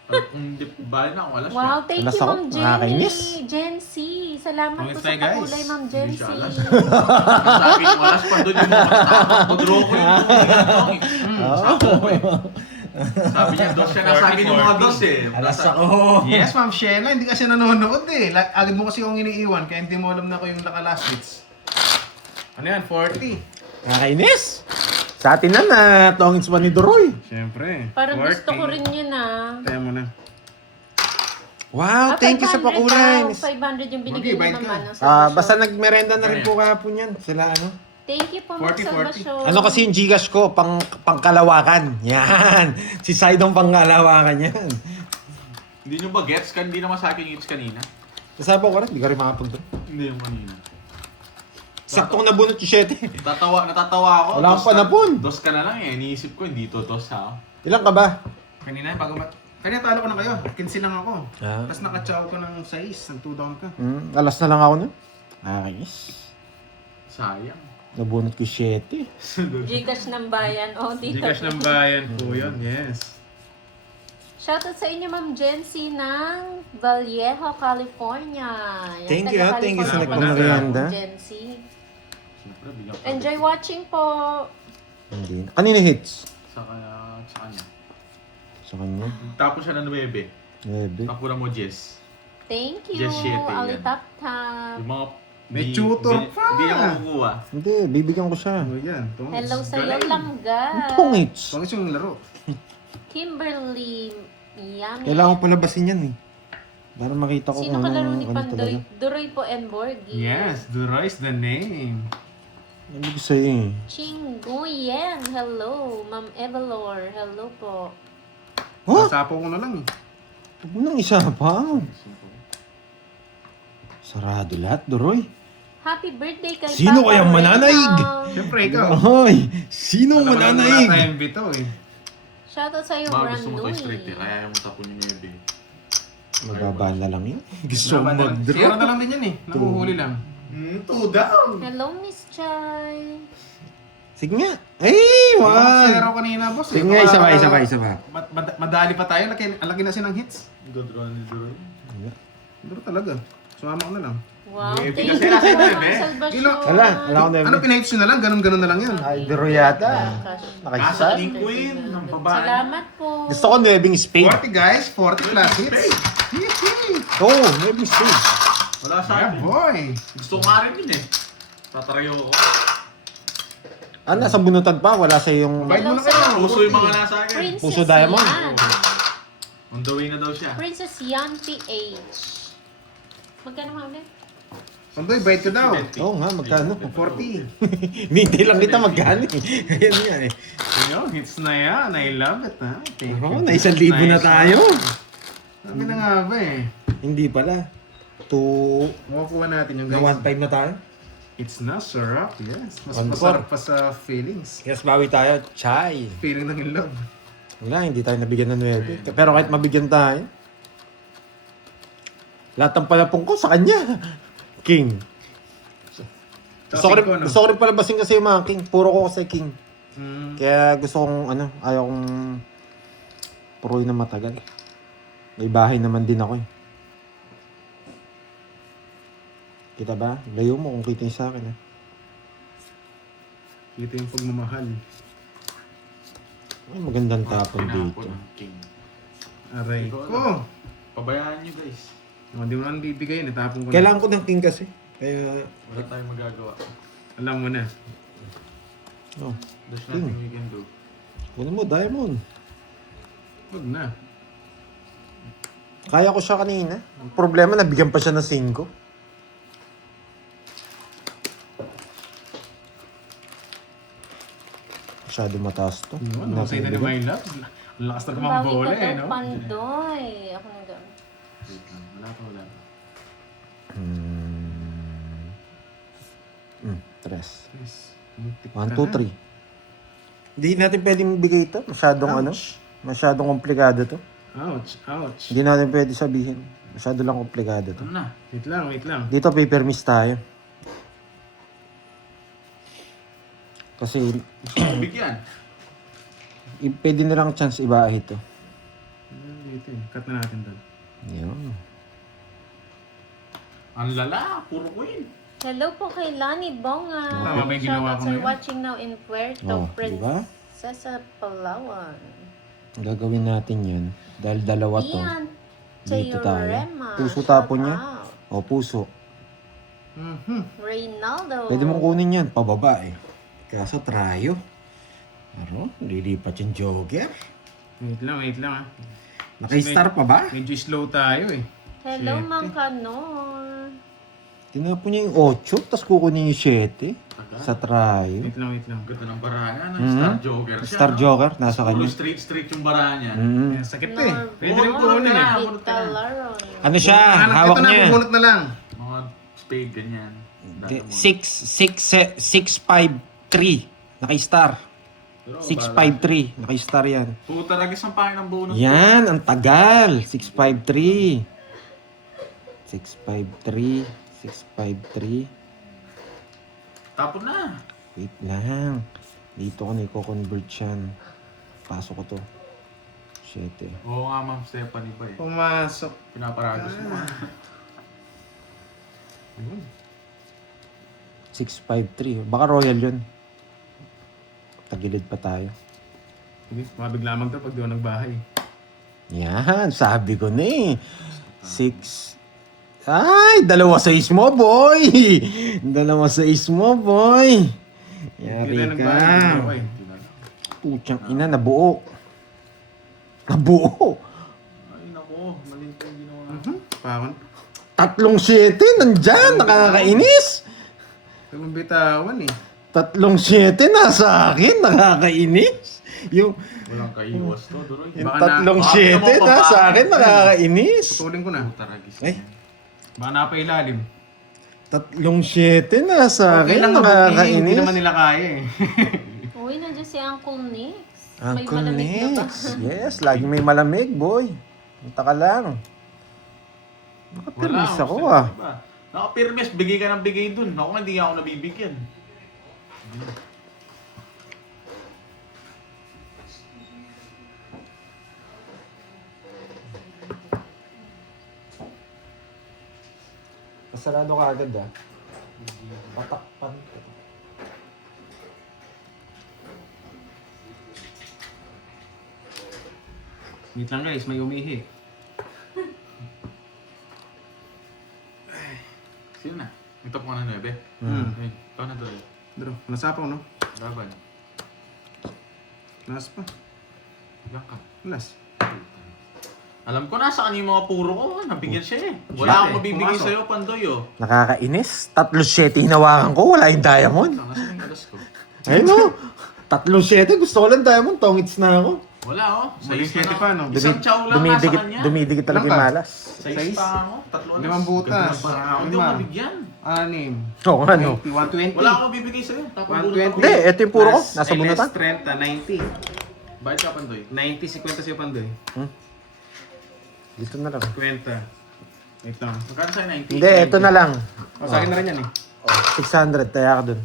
Kung di bali na ako, alas siya. Wow, thank Alas you, ako. Ma'am Jenny. Nakakainis. Jen C. Salamat Thanks po sa tayo, guys. pakulay, Ma'am Hindi Jen C. siya alas. Sabi ko alas pa doon yung mga tapos. Pag-draw ko yung sabi ko eh. Sabi niya dos siya nasabi ng mga dos eh. Alas ako. Yes, Ma'am Shena. Hindi kasi nanonood eh. Agad mo kasi akong iniiwan. Kaya hindi mo alam na ako yung naka-last hits. Ano yan? 40. Nakakainis. Sa atin na tongits pa ni Doroy. Siyempre. Parang 40. gusto ko rin yun ah. Tayo mo na. Wow, thank you sa 500 pakulay. daw. 500 yung binigay Mag-i-bite ni ka. Ma'am Salvacion. Basta nagmerenda na rin po kahapon yan. Sila ano? Thank you po, Ma'am 40. Salvacion. Ano kasi yung Gcash ko, pangkalawakan. Yan. Si Saidong pangkalawakan yan. Hindi nyo ba gets? Hindi naman sa akin hits kanina. Nasabi ko rin, hindi ka rin makapunta. Hindi yung kanina. Saktong nabunot yung 7. Natatawa ako. Wala kang panapon. Dos ka na lang eh. Iniisip ko, hindi to dos ha. Ilan ka ba? Kanina, kanina talo ko na kayo. 15 lang ako. Ah. Tapos nakachow ko ng 6. Nag 2 down ka. Alas na lang ako nun. Ayos. Sayang. Nabunot ko yung 7. Gcash ng bayan. Oh, dito. Gcash ng bayan po yun. Yes. Shoutout sa inyo, Ma'am Jency ng Vallejo, California. Yan, Thank you, taga thank you sa California nagpamerienda. Ma'am Jency. Siyempre, bigyan ko. Enjoy watching po. Hindi. Kanina hits? Sa kanya. Sa kanya. Tapos siya ng 9. 9. Tapura mo, Jess. Thank you. Just shit, Ali yan. Tap Tap. Yung mga... May tutor pa. Hindi niya makukuha. Hindi, bibigyan ko siya. Ano yan? Tungis. Hello sa'yo, Galing. Langga. Itong hits. Tungis yung laro. Kimberly. Yummy. Kailangan ko palabasin yan eh. Para makita ko Sino kung kalaro ni ano Pandoy? talaga. Duroy po and Borgie. Yes, Duro is the name. Ano ko sa'yo eh. Chinguyen. Hello. Ma'am Evelor. Hello po. Huh? Sasapo ko na lang eh. Huwag mo nang isa pa. Sarado lahat, Doroy. Happy birthday kay Sino Papa kayang mananaig? Reynald. Siyempre ikaw. Ay, sino Wala mananaig? tayong bito eh. Shoutout sa'yo, Baka gusto mo to Brandoy. straight eh. Kaya yung tapon yung 9. Magbaba na lang yun. Gusto mo Zero mag-draw. na lang din yan eh. Nakuhuli lang. 2 down. Hello, Miss Chay. Sige nga. Ay, Zero wag. kanina, boss. Sige nga, isa pa. Madali pa tayo. Ang laki na sin ng hits. Dodraw ni Duroy. Duro talaga. Sumama ko na lang. Wow, Baby, thank kasi you, nasa Ma'am bebe. Salvacion. Wala ko na Ano pinahits nyo na lang? Ganun-ganun na lang yun. Ay, Doroy yata. Nasa Nakisa. King Queen ng babae. Salamat po. Gusto ko 9 spade. 40 guys, 40 plus hits. Hihi. Oo, 9 spade. Wala sa Yeah, akin. boy. Gusto ko nga rin yun eh. Tatarayo ko. Ah, nasa bunutan pa. Wala sa yung... Bite mo na kayo. Puso yung mga nasa akin. Princess Puso Diamond. Yan. On the way na daw siya. Princess Yan PH. Magkano nga ulit? Pandoy, bite ka daw. Oo nga, magkano? 40. Nintay lang kita magkano eh. Ayan nga eh. Yo, hits na yan. I love it ha. Thank Oo, you. na 1,000 na Nice tayo. one. Sabi na nga ba eh. Hindi pala. Makukuha natin yung Na guys. 1.5 na tayo. It's not syrup, yes. Mas One masarap pa sa feelings. Yes, bawi tayo. Chai. Feeling ng in love. Wala, hindi tayo nabigyan ng 9. Pero kahit mabigyan tayo, lahat ng palapong ko sa kanya. King. Tsaka Gusto ko rin palabasin kasi yung mga king. Puro ko kasi king. Mm. Kaya gusto kong, ayaw kong puroy na matagal. May bahay naman din ako eh. Kita ba? Layo mo kung kita yung sa akin eh. Ito yung pagmamahal. Ay, magandang tapon dito. Tinapon ng King. Aray ko. Pabayaan nyo guys. Hindi mo lang bibigay, natapon ko na. Kailangan ko ng king kasi. Kaya, Wala tayong magagawa. Alam mo na. oh, There's King. nothing we can do. kunin mo, diamond. Huwag na. Kaya ko siya kanina. Ang problema, nabigyan pa siya ng 5. Masyado mataas to. Ano, say na ni my love. Ang lakas na mga Bawi bola ka eh, daw, no? Pandoy. Ako na doon. Wait lang. Wala pa. Tres. Yes. Muntik 1, ka 2, na. 3. Hindi natin pwedeng bigay ito. Masyadong masyadong komplikado to. Ouch, ouch. Hindi natin pwede sabihin. Masyado lang komplikado to. Ano na? Wait lang. Dito paper miss tayo. Kasi Bigyan. pwede na lang chance ibahi to. Ito eh. Cut na natin doon. Yun. Ang lala. Puro Queen. Hello po kay Lani Bonga. Tama ba yung ginawa Shoutouts ko are ngayon? watching now in Puerto Oh, diba? Princesa, Palawan. Gagawin natin yun. Dahil dalawa to. Ian Dito tayo. Teorema. Puso tapo Shout niya. out. O puso. Reynaldo. Pwede mong kunin yan. Pababa eh. Kaso trayo. Ano? Lilipat yung jogger. Wait lang ah. Naka-star pa ba? Medyo slow tayo eh. Hello, Siyete. Mang Kanor. Tinapon niya yung 8, tapos kukunin yung 7 sa trayo. Wait lang. Ganda ng baranya. Mhm. Star Joker siya. Star no? Joker, nasa Puro kanya. straight yung baranya. Mm. Sakit to eh. Pwede rin Bunot kunin na. eh. Vitalaron. Ano siya? Hawak Ito na, niya. pumunot na lang. Mga spade ganyan. Hindi, 653. Naka-star. 653. Naka-star yan. Puta, ragis ang pangin ng bonus. Yan, ang tagal. 653. 653. 653. Tapon na. Wait lang. Dito ko na i-convert yan. Pasok ko to. 7. Oo nga, Ma'am Stephanie ba eh. Pumasok. Pinaparagos mo. 653. Baka royal yun. Tagilid pa tayo. Sige, mabigla lamang to pag di ako nagbahay. Yan, sabi ko na eh. 6. Ay, 2-6 mo, boy! 2-6 mo, boy! Yari Hindi na nagbahay, ka. okay. Putyang ina, nabuo. Nabuo. Ay, nako. Mali po yung ginawa. Pakon. 3-7, nandyan, nakakainis. Huwag mong bitawan eh. 3-7 nasa akin, nakakainis. Yung Walang kaiwas to, Duroy. yung Baka 3-7 nasa akin, nakakainis. Putulin ko na. Puta, ragis. Ay. Baka napailalim. 3-7 nasa akin, lang Hindi nakakainis. naman nila kaya eh. Uy, nandiyan si Uncle Nix. May Uncle malamig na ba? Nix. Yes, lagi may malamig, boy. Punta ka lang. Nakapirmis ako ah. Nakapirmis, bigay ka ng bigay dun. Ako nga, hindi ako nabibigyan. Pasarado ka agad ah. Patakpan ko. Wait lang guys, may umihi. Sino na? Ito po na 9. Ay, ito na Duroy. Bro, nasapaw no? Laban. Nas pa. Ilan ka? Nas. Alam ko nasa kanya yung mga puro ko. Nabigyan siya eh. Wala Siya, akong mabibigay pumasok. sa'yo, Pandoy oh. Nakakainis. 3-7 hinawakan ko, wala yung diamond. Nasaan yung alas ko? Ay no. 3-7, gusto ko lang diamond, tongits na ako. Wala oh. Maging Sais na 7 pa, no? Isang chow lang nasa kanya. Dumidikit talaga Ilan yung ka? malas. Sais pa ako. 3 alas. 5 butas. Hindi ako mabigyan. 6. Oo, ano? 120. Wala akong mabibigay sa'yo. Tapos 120. Hindi, ito yung puro ko. Nasa Plus bunutan. 30, 90. Bayad ka, Pandoy. 90, 50 sa'yo Pandoy. Dito na lang. 50. Wait lang. Magkano sa'yo 90? Hindi, ito na lang. O, sa akin na rin yan eh. 600, taya ka dun.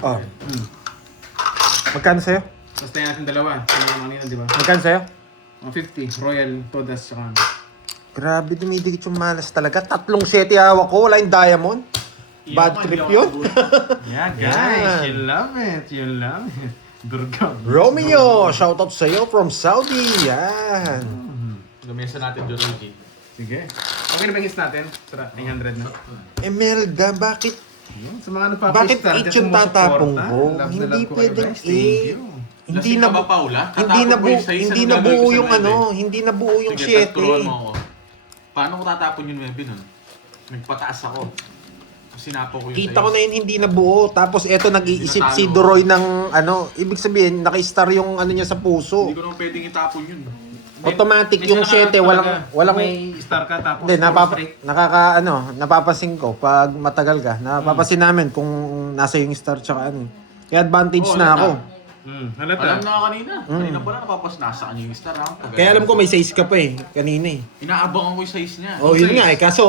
Oh. Magkano sa'yo? Tapos tayo natin dalawa. Sino naman kanina, di ba? Magkano sa'yo? 50. Royal, Todas, tsaka ano. Grabe, dumidikit yung malas talaga. 3-7 hawak ko, wala yung diamond. Bad trip yun. Yeah, Yan. You love it. You love it. Durga. Romeo, shoutout sa'yo from Saudi. Yan. Gamesa natin, Jorugi. Sige. Okay na ba yung hits natin? Tara, 900 na. Emelda, bakit Yun, sa mga Bakit nagpapastar, 8 yung tatapong ko? Hindi pwedeng Hindi na ba, Paula? hindi na Tatapon mo yung sais, hindi anong na gagawin buo ko sa yung 9? ano, hindi na buo yung Sige, turuan 7. mo ako. Paano ko tatapon yung 9 nun? Nagpataas ako. Sinapo ko yung Kita sais. ko na yun hindi na buo. Tapos eto nag-iisip Tinatalo. si Duroy ng ano, ibig sabihin naka-star yung ano niya sa puso. Hindi ko naman pwedeng itapon yun. Automatic yung 7 walang may star ka tapos hindi napapansin ko pag matagal ka. Napapansin namin kung nasa yung star tsaka ano. Kaya advantage Oo, na halata. ako. Halata. Alam na kanina. Kanina pala napapasnasa kanya yung star ha. Kaya alam ko may 6 ka pa eh kanina eh. Inaabangan ko yung size niya. Oh, yun nga eh kaso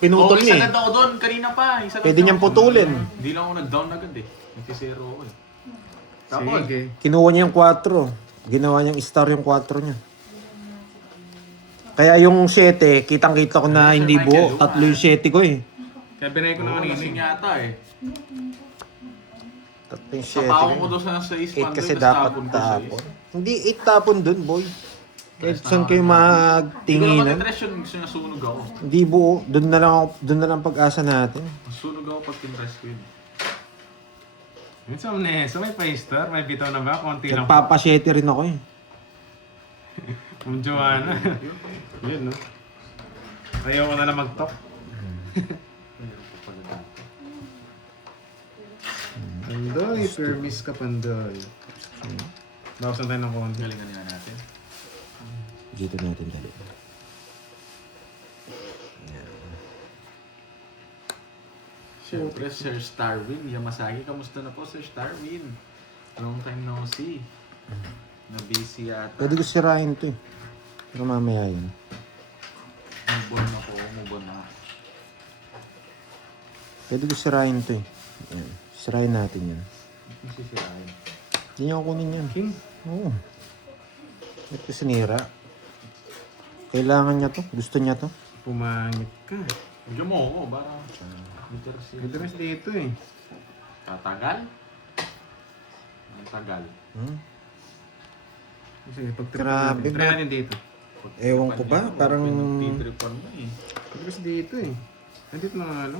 pinutol Isa niya na eh. daw doon. Kanina pa. Isa Pwede niyang putulin. Hindi lang ako nag-down agad eh. Nagsi-zero ako eh. Tapos, Sige. Kinuha niya yung 4. Ginawa niyang star yung 4 niya. Kaya yung 7, kitang-kita ko na hindi buo. 3 yung 7 ko eh. Kaya binay ko na oo, kanina. lasing yata eh. 3 yung 7 Sapawang ko ko. doon sa nasa 8 6 Pandoy, kasi tas dapat tapon ko tapon. sa Hindi 8 tapon dun, boy. Kahit saan kayo Hindi ko naman magtinginan. na-trash yun. Gusto niya sunog ako. Hindi buo. Doon na lang pag-asa natin. Sunog ako pag tinrash ko yun. Minsan so may 5 star, may bitaw na ba? Konti lang. Nagpapa-7 rin ako eh. Kung Joanna. Yun, no? Ayaw ko na lang mag-top. Pandoy, permis ka Pandoy. Bawasan tayo ng konti. Galingan nga natin. Dito natin dali. Siyempre, Sir Starwin Yamasaki. Kamusta na po, Sir Starwin? Long time no see. Na-busy yata. Pwede ko sirahin to eh. Pero mamaya yun. Move on na po, move on na. Pwede ko sirahin to eh. Yan. Sirahin natin yan. Masisirain. Hindi niya ako kunin yan. King. Oo. Ba't ko sinira? Kailangan niya to. Gusto niya to. Pumangit ka. Bigyan mo ako, para. Madalas dito eh. Tatagal? Ang tagal. Sige, Grabe try ba? natin dito. Ewan ko ba? Parang... Pinagtitripan mo eh. Madalas dito eh. Nandito na nga ano.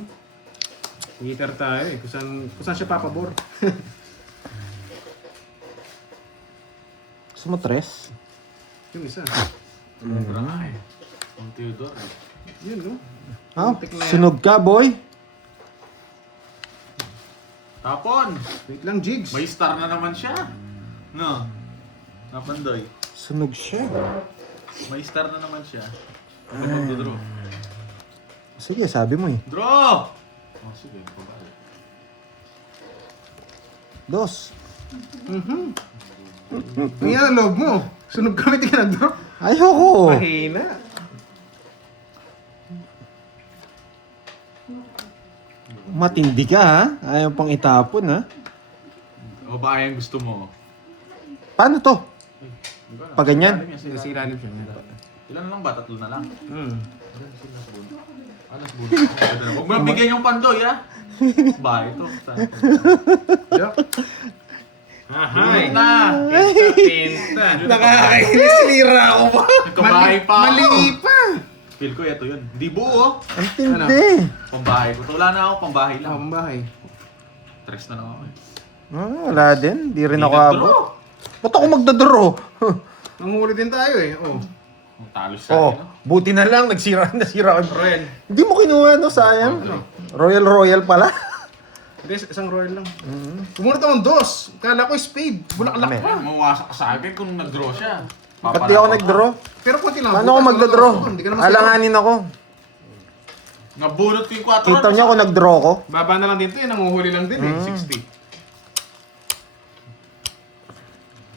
Heater tayo eh. Kung saan siya papabor. Gusto mo tres? Yung isa. Sobra nga eh. Ang Theodore eh. Yun no. Ah, Muntik na yan. sunog ka, boy. Tapon! Wait lang, Jigs. May star na naman siya. No. Napandoy. Sunog siya. May star na naman siya. Ako magdodraw. Sige, sabi mo eh. Draw! Oh, sige. Pabalik. Dos. Ang yan ang loob mo. Sunog kami, di ka nag-drop. Ayoko. Mahina. Matindi ka ha. Ayaw pang itapon ha. O ba yung gusto mo? Paano to? Pag ganyan? Nasilalim siya. Ilan na lang ba? Tatlo na lang. Alas buno. Huwag mo lang bigyan yung pandoy ha. Ba ito. Ahay. na! Pinta. Nakakainis. Sinira ako ba? Nagkabahay pa ako. Mali pa. Feel ko ito yun. Di buo. Ang tindi. Pambahay ko. Wala na ako. Pambahay lang. Ang bahay. Tres na lang ako eh. Wala din. Di rin Di ako nag-draw. abot. Ba't ako magdadraw? Nanghuli din tayo eh. Oh. Ang talo sa Oh, akin. No? buti na lang. Nasira ko. Royal. Hindi mo kinuha no, sayang. Royal pala. Hindi, isang royal lang. Kumunot akong dos. Kala ko spade. Bulaklak Amen. pa. Mawasak ka sa akin kung nag-draw siya. Ba't di ako nag-draw? Pero konti lang. Paano ako magdadraw? Hindi ka naman Alanganin ako. Nabunot ko yung 4. Kita niyo ako nag-draw ko? Baba na lang dito eh. Nanguhuli lang din eh. 60.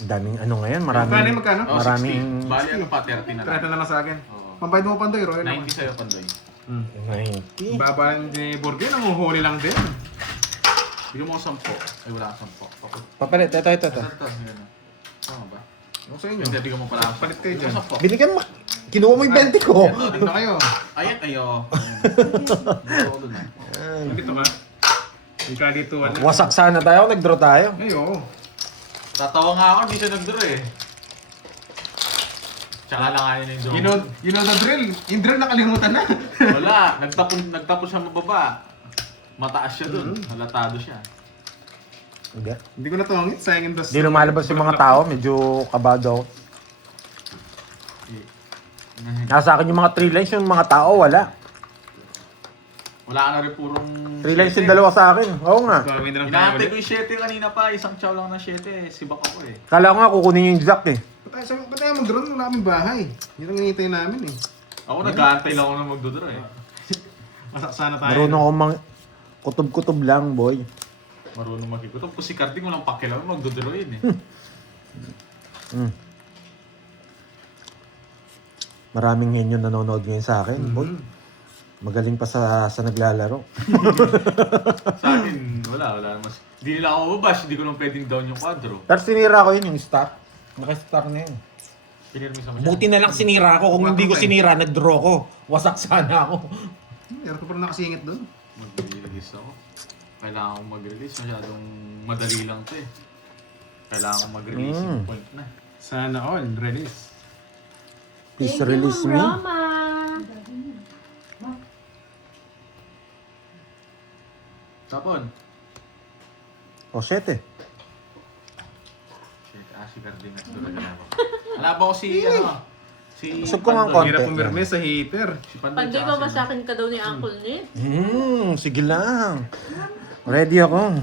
Ang daming ano ngayon. Paano Maraming... magkano? Oh, Maraming... 60. Bali ano pa, 30 na lang. 30 na lang sa akin. Oo. Pambayad mo pandoy, royal naman. 90 sa'yo, Pandoy. 90. Baba ni Borge, nanguhuli lang din. Bigyan mo ko 10. Ay, wala kang 10. Papalit. Ito. Saan to? Yan na. Tama ba? Ako sa inyo. Hindi, bigyan mo pala ako. Palit kayo Bigyan mo dyan. 10. Binigyan mo. Kinuha mo yung 20 ko. Dito na kayo. Ayan, ayo. Dito doon na. Dito ka. Hindi ka dito. Wasak sana tayo. Nag-draw tayo. Ay, oo. Tatawa nga ako, hindi siya nag-draw eh. Tsaka lang ayaw na yung draw. You know the drill. Yung drill nakalimutan na. Wala, nagtapos siya mababa. Mataas siya dun. Halatado siya. Hindi. Hindi ko natungit. Sayang yung dos. Hindi lumalabas yung mga tao. Medyo kabado ako. Nasa akin yung mga 3 lines. Yung mga tao, wala. Wala ka na rin purong 3 lines yung dalawa sa akin. Oo nga. Gawin na lang tayo Inaantay ulit. ko yung 7 kanina pa. Isang chow lang na 7. Sibak ako eh. Kala ko nga kukunin yung Jack eh. Ba't tayo mag-drone? Wala kaming bahay. Yun ang hinihintay namin eh. Ako nag-aantay lang ako na magdodraw eh. Masak sana tayo. Marunong ako kutob-kutob lang, boy. Marunong magikutob. Kung si Carding walang pakialam, magdodraw yun eh. Maraming henyo nanonood ngayon sa akin, boy. Magaling pa sa naglalaro. Sa akin, wala naman. Hindi nila ako mababash, hindi ko lang pwedeng down yung quadro. Pero sinira ko yun, yung stop. Naka-stop na yun. Pinirmi sa masyado. Buti na lang sinira ko. Kung hindi ko sinira, nag-draw ko. Wasak sana ako. Meron ko parang nakasingit doon. Mag-release ako. Kailangan kong mag-release. Masyadong madali lang to eh. Kailangan kong mag-release yung point na. Sana all. Release. Please Thank release you, me. Ma'am Roma. Tapon. O, 7. Shit, si Carding at doon na ako. Wala ba ko si si Busog ko nga ang Pandoy. konti. Hirap pumirme sa heater. Si Pandoy Pandoy tsaka ba si- masakin ka daw ni Uncle Nick? Sige lang. Ready ako.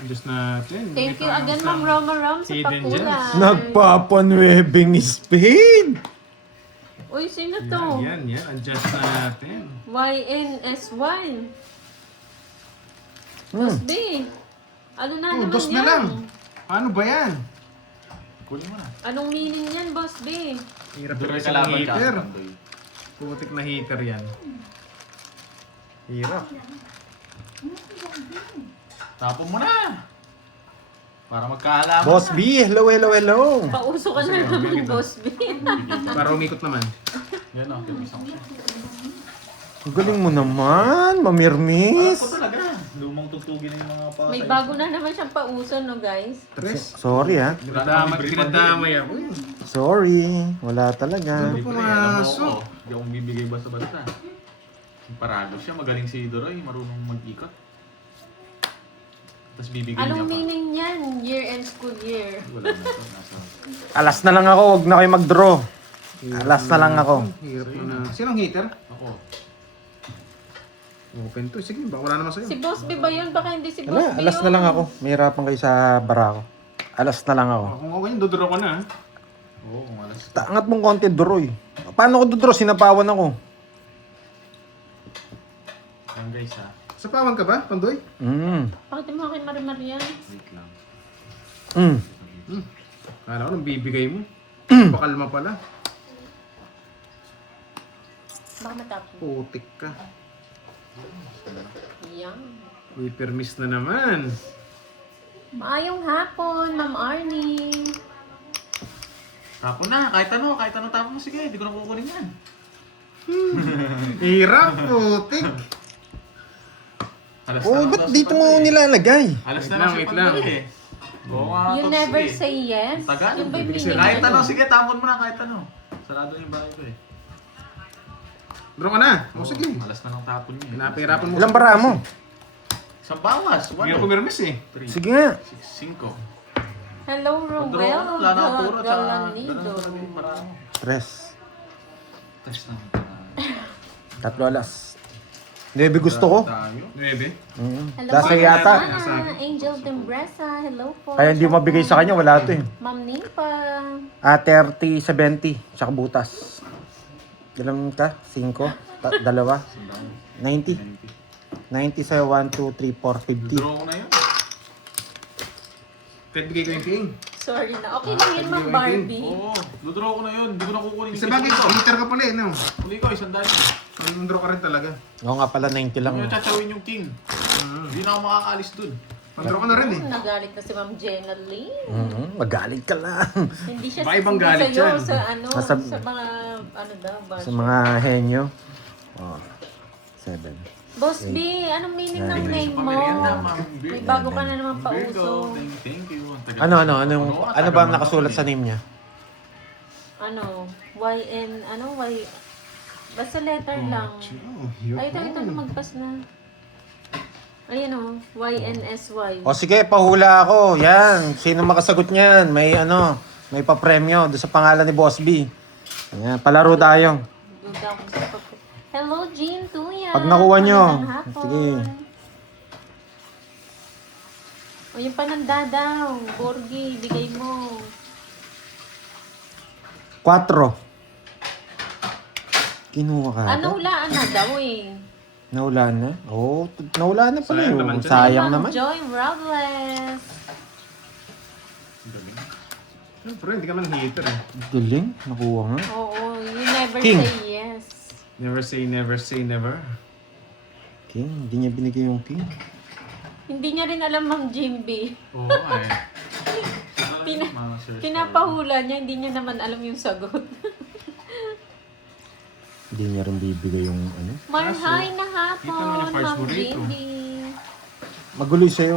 Diyos natin. Thank you again, Ma'am Roma Rom, sa Hidden pakulay. Nagpapanwebing speed. Uy, sino to? Yan. Adjust na natin. YNSY. Boss B. Ano na naman dos yan? na lang. Paano ba yan? Kunin mo na. Anong meaning yan, Boss B? Hirap Doon na may isang kalaban ka. heater. Pandoy. Putik na heater yan. Hirap. Tapon mo na. Para magkaalaman. Boss B, hello. Pauso ka na naman, Boss B. Para umikot naman. Yan o, tinis ako siya. Ang galing mo naman, mamirmis. Ako talaga. Lumang tugtugin na yung mga pa. May bago na naman siyang pauso, no, guys? Tres. Sorry ha. Dinadamay ako eh. Sorry. Wala talaga. Ano pumasok? Hindi akong bibigay basta-basta. Parado siya, magaling si Doroy, marunong mag-ikot. Tapos bibigyan Anong niya pa. meaning yan? Year and school year. Wala na to, nasa... Alas na lang ako, wag na kayo mag-draw. Alas na lang ako. Hirap na. Sinong heater? Ako. Open to. Sige, baka wala naman sa'yo. Si Boss B ba yun? Baka hindi si Boss Wala, B alas yun. na lang ako. Mahirapan kayo sa barako. Alas na lang ako. Kung okay, dodoro ko na. Oo, kung alas. Angat mong konti, Doroy. Paano ko dodraw? Sinapawan ako. Yan guys ha. Sa pawan ka ba, Pandoy? Bakit mo kay Marimar yan? Wait lang. Kala ko nang bibigay mo. Pakalma pala. Baka matapos. Putik ka. Yan. Permis na naman. Maayong hapon, Ma'am Arnie. Tapon na, kahit ano tapon mo. Sige, hindi ko na kukunin yan. Hirap, putik. Alas Oh, na lang ba't daw si dito mo Pandoy. nilalagay? Alas Wait na lang, lang si wait lang. Pandoy eh. Oo nga, You Tots, never eh. say yes. Tagal. Yun ba yung Bibigay meaning? sila. Kahit ano, sige, tapon mo na kahit ano. Sarado na yung bahay ko eh. Draw ka na. O sige. Alas na ng tapon niya. Pinapahirapan mo. Ilang bara mo? Isang bawas. Hindi ako 1, pumirmis eh. 3, Sige nga. 6, 5. Hello, Roel. Wala na puro. Galanido. Tres. Test na. 3 alas. 9 gusto ko. Tayo. 9. Hello, Lasa Ma'am yata. Ana, Angel Dembresa. Hello po. Kaya hindi mabigay sa kanya, wala to eh. Ma'am Nimpa. 30, 70. Tsaka butas. Ilan ka? 5? 2? 90? 90 sa'yo, 1, 2, 3, 4, 50. Draw ko na yun. Kahit bigay ko yung king. Sorry na. Okay lang yun, Ma'am Barbie. Oo, dodraw ko na yun. Hindi ko na kukunin. Sa bagay, heater ka pala eh, no? Huli ko, isang dali. Yung draw ka rin talaga. Oo nga pala, 90 lang. Huwag yung tsachawin yung king. Hindi na ako makakaalis dun. Pandraw ka na rin eh. Nagalit na si Ma'am Jenna Lee. Magalit ka lang. Hindi siya Baka ibang hindi galit sa'yo, yan. sa ano, Nasa- sa mga, ano daw, bash. Sa mga henyo. Oh, 7. Boss B, anong meaning ng name mo? Pamerienda, Ma'am. May bago ka na naman Virgo, pauso. thank you. Ang tagal- Ano ba ang nakasulat sa name niya? Ano, YN, ano, Y, basta letter lang. Ay, ito, lumagpas na. Ayan o, YNSY. O sige, pahula ako. Yan. Sino makasagot niyan? May may papremyo doon sa pangalan ni Boss B. Yan, palaro tayo. Duda ko sa Hello, Jean Tuya. Pag nakuha nyo, Magandang hapon. sige. O yung pananda daw, Borgi, bigay mo. 4. Kinuha ka. Ano, hulaan na daw eh. Nahulaan na? Oo, nahulaan na pala Sayang yun. naman siya. Sayang Ma'am naman. Joy Robles. Siyempre, hindi ka man heater eh. Galing, nakuha nga. Oo, you never King. say yes. Never say never. King, hindi niya binigay yung king. Hindi niya rin alam, Ma'am Jimby. Oo nga eh. Pinapahula niya, hindi niya naman alam yung sagot. Hindi niya rin bibigay yung ano. Marhay na Dito naman hapon, yung first Ma'am burrito. Jimby. Magulo sa'yo.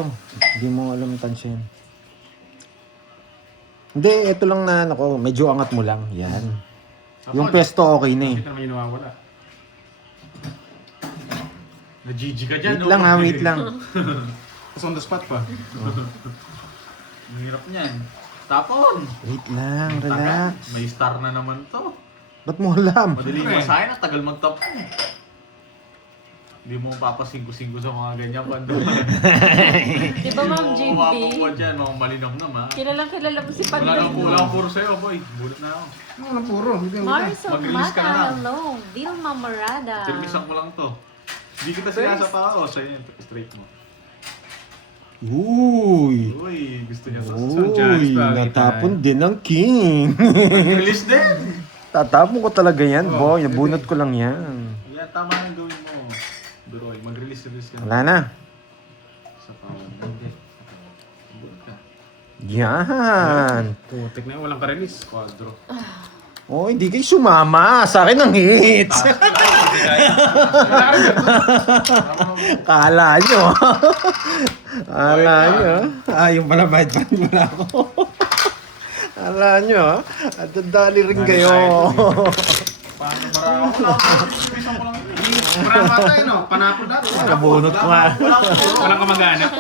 Hindi mo alam tansya yun. Hindi, ito lang na ano ko, medyo angat mo lang. Yan. Yung pwesto okay na eh. Hindi naman yung nawawala. Na-GG ka dyan, Wait lang ha, wait lang. Tapos on the spot pa. Ang hirap niyan. Tapon! Wait lang, Tagal. relax. May star na naman to. Ba't mo alam? Madaling masahin, ang tagal mag-top. Hindi mo papasingko-singko sa mga ganyan Pando. Di ba, Ma'am JB? Makukuha dyan, mga malinam naman. Kilalang kilala mo si Wala nang Pandoy. kulang puro sa'yo, boy. Bulot na ako. Ano puro? Hindi mo Marcel Mag-release ka Mata, na. hello. Vilma Morada. Tirmisan ko lang to. Hindi kita sinasapa ako. Sa'yo yun, straight mo. Uy! Uy, gusto niya sa Uy! Natapon din ng king. Release din! Tatapon ko talaga yan, Oh, boy. Nabunot ko lang yan. Yan, tama yung gawin mo. Duroy, mag-release ka na. Wala na. Sa pawan. Hindi. Bulot ka. Yan. Putik na yun, walang ka-release. Quadro. Oh, hindi kayo sumama. Sa akin ang hits. Kala nyo. Kala nyo. Yung pala bayad pa rin wala ako. Kala nyo. At dali rin kayo. Paano bara ako lang? Tirmisan ko lang yun. Parang mata yun, no? Panapod natin. Nabunot ko nga. Walang kamag-anak.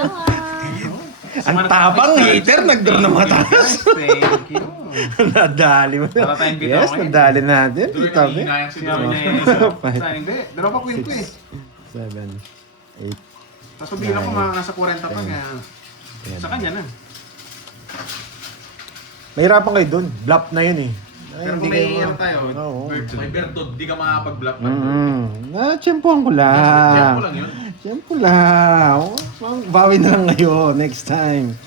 Ang tabang hater, nag-draw na mataas. Thank you. Nadali mo. Para tayong bitaw Yes, ngayon. nadali natin. Duroy, Tabi. nangihinayang si Sinabi Duroy. niya sa hindi. Dalawa pa queen ko eh. 7, 8. Tapos pabila ko mga nasa 40 pa kaya sa kanya na. Mahirapan kayo dun. Bluff na yun eh. Ay, Pero hindi kung may kayo- ano tayo, Oo. May Bertod, di ka makapag-block na. Tiyempohan ko lang. Check mo lang yun. Tiyempo lang. Bawi na lang ngayon. Next time.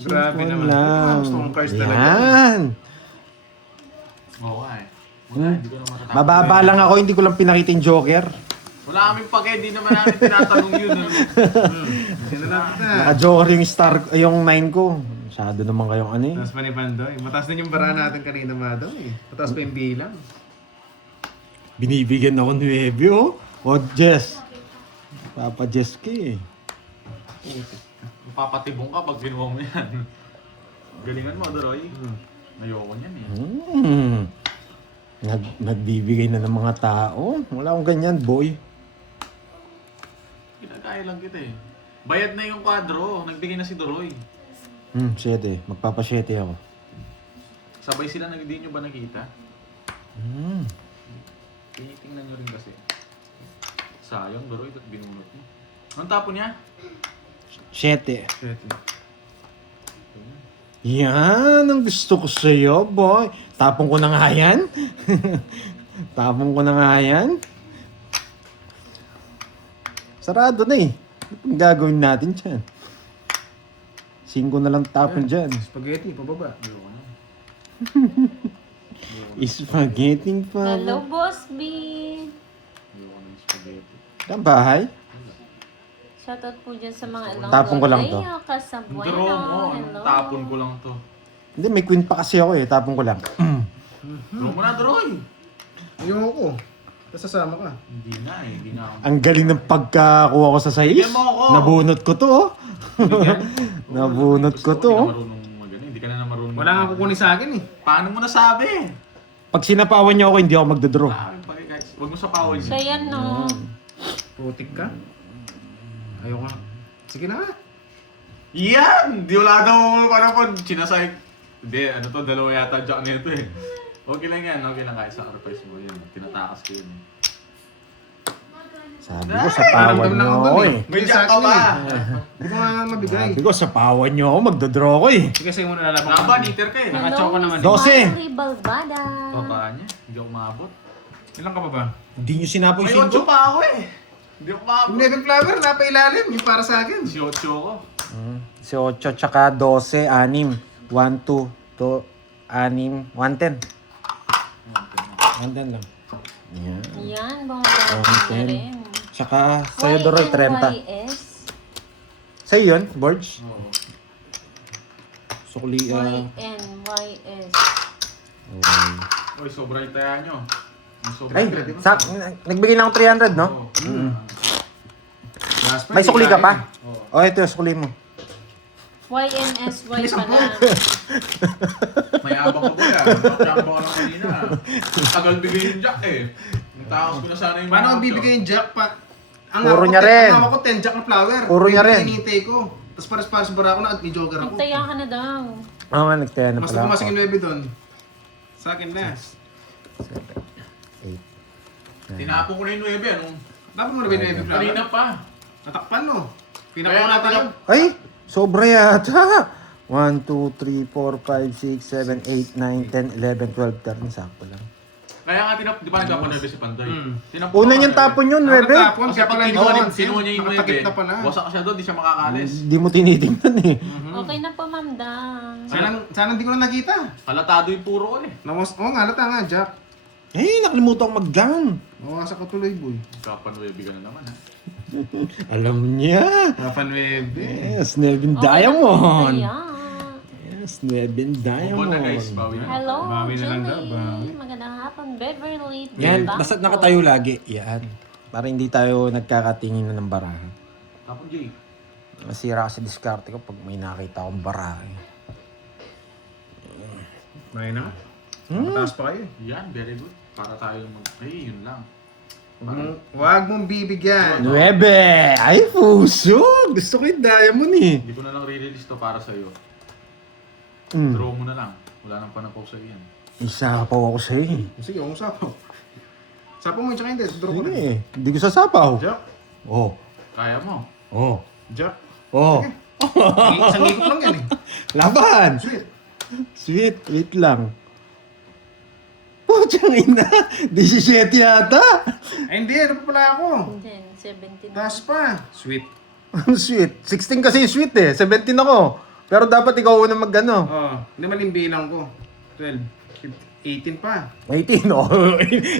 Grabe Tiyempohan naman. lang. Gusto kong cards talaga. Yan. Oo nga eh. Wala, hindi ko na matatapos. Mababa lang ako. Hindi ko lang pinakita yung Joker. Wala kaming pake, di naman namin tinatanong yun. Ano? Sino na kita? Naka-Joker yung star, yung 9 ko. Masyado naman kayong ano eh. Tapos pa ni Pandoy. Mataas din yung bara natin kanina, Madam eh. Mataas pa yung bilang. Binibigyan ako ni Webby oh. O Jess. Papa Jess ka eh. Papatibong ka pag ginawa mo yan. Galingan mo, Doroy. Ayoko niyan eh. Nagbibigay na ng mga tao. Wala akong ganyan, boy. Kinagaya lang kita eh. Bayad na yung kwadro. Nagbigay na si Doroy. 7. Magpapa-7 ako. Sabay sila, hindi nyo ba nakita? Hmm. Tinitingnan nyo rin kasi. Sayang, Doroy, ba't binunot mo? Anong tapo niya? 7. Yan ang gusto ko sa'yo, boy. Tapong ko na nga yan. Tapong ko na nga yan. Sarado na eh. Ano gagawin natin dyan? 5 na lang tapon dyan. Spaghetti, pababa. Ayoko na. Spaghetti pa. Hello, Boss B. Ayoko na yung spaghetti. Ang bahay? Shoutout po dyan sa mga along Tapon ko lang to. Ay, Casabueno. Draw mo, Hello. tapon ko lang to. Hindi, may queen pa kasi ako eh. Tapong ko lang. Draw mo na, Doroy! Ayoko. Tapos sasama ka. Hindi na eh, hindi na ako. Ang galing ng pagkakuha ko sa size. Bigyan mo ako! Nabunot ko to oh. Nabunot ko to oh. Hindi ka na marunong magano, hindi ka na marunong. Wala nga kukunin sa akin eh. Paano mo nasabi? Pag sinapawan niyo ako, hindi ako magdodraw. Wala kang pake, guys. Huwag mo sapawan Siya yun. yan, no? Putik ka. Ayoko nga. Sige na nga. Yan! Di wala daw parang sinasay. Hindi, ano to, dalawa yata jack nito eh. Okay lang yan, okay lang kahit sacrifice mo yun. Tinatakas ko yun. Sabi ko, sapawan Naramdam niyo lang ako ako dun eh. eh. May jack ka pa! Hindi ko nga mabigay. Sabi ko, sapawan niyo ako, magdodraw ako eh. Sige, sa'yo muna lalaban. Naba, niter ka eh. Hello, Nakachoka naman. Miss 12. Miley Balbada. Papa niya, hindi ako maabot. Ilan ka pa ba? Hindi niyo sinapoy May 5. 8 pa ako eh. Hindi ako maabot. Yung Neville Flower, napailalim. Yung para sa akin. Si 8 ko. Si 8 tsaka 12, 6, 1, 2, 2, 6, 110. 110 lang. Yan. Yan, bumababa na 10. rin. Tsaka sa'yo Doroy, 30. YNYS. Sa'yo yun, Borge? Oo. Sukli, YNYS. Uy, sobrang taya nyo. Sobrang Ay, taya, di ba? nagbigay na ako 300, no? Oo. Last May sukli ka pa? Oo. O, ito yung sukli mo. YNSY pala. May abang ko ba yan? Jumbo ka lang kanina. Tagal bigay yung jack eh. Natakas ko na sana yung Paano mga ang bibigay yung jack pa? Ang Puro ako, niya rin. Ang ako 10 jack na flower. Puro niya rin. Hinihintay ko. Tapos pares-pares bara ako na at may jogger ako. Nagtaya ka na daw. Oo nga, nagtaya na Mas pala pumasok yung ako. 9 doon. Sa akin na. 8. Tinapon ko na yung 9. Dapat mo na ba yung heavy flower? Kanina pa. Natakpan no. Kaya Pinakauna natin tayo. Ay, sobra yata. 1, 2, 3, 4, 5, 6, 7, 8, 9, 10, 11, 12, 13. Sakto lang. Kaya nga di ba nagpapanerve si Pandoy? Tinapon Una ka niyang pa, tapon yun, Ako 9. natapon, Kasi kaya pag pala hindi ko kinuha napansin. niya yung Nakatakip 9, na pala. wasak siya doon, di siya makakalis. Di mo tinitingnan eh. Okay na po, Ma'am Dang. Sana hindi ko na nakita. Halatado yung puro ko eh. Oo nga, halata nga, Jack. Eh, nakalimutan ko mag-down. Mawasak ko tuloy, boy. Kapanwebe ka na naman ha. Alam niya. Rafa 9. Yes, Nevin Okay na po, Diamond. Ayan. Yes, Nevin Bubon na guys, Diamond. bawi na. Hello, Bawi na lang daw, Julie. bawi. Magandang hapon, Beverly. Yan, Bangko. basta nakatayo lagi. Yan. Para hindi tayo nagkakatingin na ng baraha. Tapon Jay. Masira kasi diskarte ko pag may nakita akong baraha. May na. Mataas pa kayo. Yan, very good. Para tayo ay, yun lang. Huwag mong bibigyan. 9! Ay, puso! Gusto ko yung diamond eh. Hindi ko na lang re-release to para sa'yo. Mm. Draw mo na lang. Wala nang panapaw sa'yo yan. Isapaw ako sa'yo eh. Sige, huwag mo sapaw. Sapaw mo yung tsaka hindi. Draw ko Sige na. eh. Hindi ko sasapaw. Jack. Oh. Kaya mo. Oh. Jack. Oh. Isang ikot lang yan eh. Laban! Sweet. Sweet. Wait lang. Putsang ina. 17 yata. Ay hindi, ano pa pala ako? 10, 17. Taas pa. Sweet. Sweet. 16 kasi yung sweet eh. 17 ako. Pero dapat ikaw una mag-ano. Oh, hindi man yung bilang ko. 12. 18 pa. 18. Oh.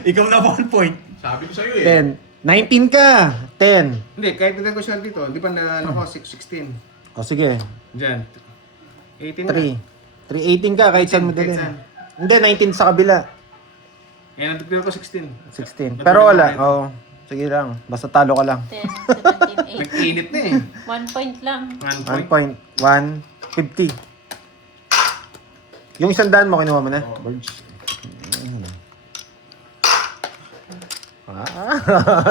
Ikaw na 1 point. Sabi ko sa'yo eh. 10. 19 ka. 10. Hindi, kahit hindi ko siya dito, hindi pa na ano ko, 16. O sige. Diyan. 18 na. 3. 18 ka kahit saan mo 18, dalhin. kahit Hindi, 19 sa kabila. Eh, nandito ko 16. 16. Pero wala. Oh. Sige lang. Basta talo ka lang. 10, 17, 8. Nag-init na eh. 1 point lang. 1 1 point. point. 150. Yung 100 mo, kinuha mo na? Birds.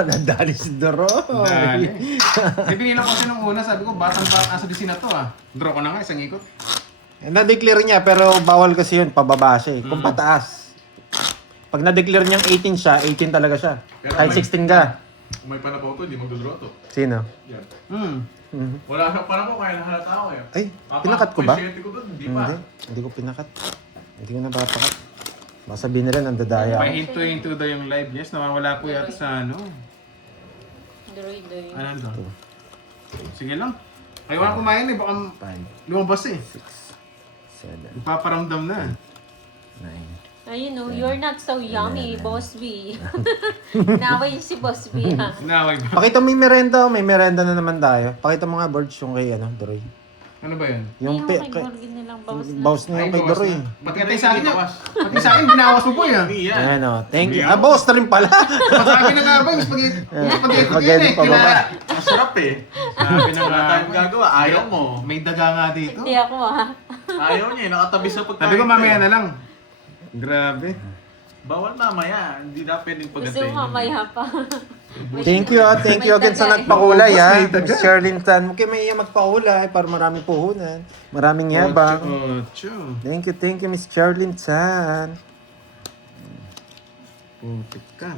Nadali si Doro. Dali. Kasi binilang ko siya nung una, sabi ko, batang asa din na to ah. Draw ko na nga, isang ikot. Na-declare niya, pero bawal kasi yun, pababa siya eh. Kung pataas. Pag na-declare niyang 18 siya, 18 talaga siya. Pero Kahit may- 16 ka. Kung may panapaw to, hindi magdodraw to. Sino? Yan. Mhm. Wala siyang panapaw, kaya nahalata ako eh. Ay, pinakat ko ba? Papasok ko doon, hindi pa. Hindi ko pinakat. Hindi ko napapakat. Baka sabihin nila, nandadaya ako. May hinto daw yung live. Yes, nawawala po yata sa ano. Droy. Ano to? Sige lang. Ayaw na kumain eh, baka 5, lumabas eh. 7, Ipaparamdam na. 9. Ayun no, you're not so yummy, Boss B. Naway si Boss B ha. Sinaway ba? Pakita mo yung merenda. May merenda na naman tayo. Pakita mo nga, Birds, yung kay Doroy. Ano ba yun? Yung Ay, kay Borgin nilang bawas na. bawas na yung kay bawas Doroy. na. Pati katay sa akin niya. Pati sa akin, binawas mo po yan. Hindi yan. Ayan o. Thank you. Ah, bawas na rin pala. Sa akin na nga ba, yung spaghetti. Yung spaghetti ko Spaghetti yun eh. pa baba. Masarap eh. Sabi na Wala nga. tayong gagawa, ayaw mo. May daga nga dito. Hindi ako ha. Ayaw niya eh, nakatabi sa pagkain. Sabi ko mamaya na lang. Grabe. Bawal mamaya, hindi na pwedeng Gusto pagantayin. mo mamaya pa. Thank you. Thank you May again sa daga eh. nagpakulay ha. May daga. Miss Sherlyn Tan. Huwag kayo may magpakulay para maraming puhunan. Maraming yabang. Ocho. Thank you, Miss Sherlyn Tan. Putik ka.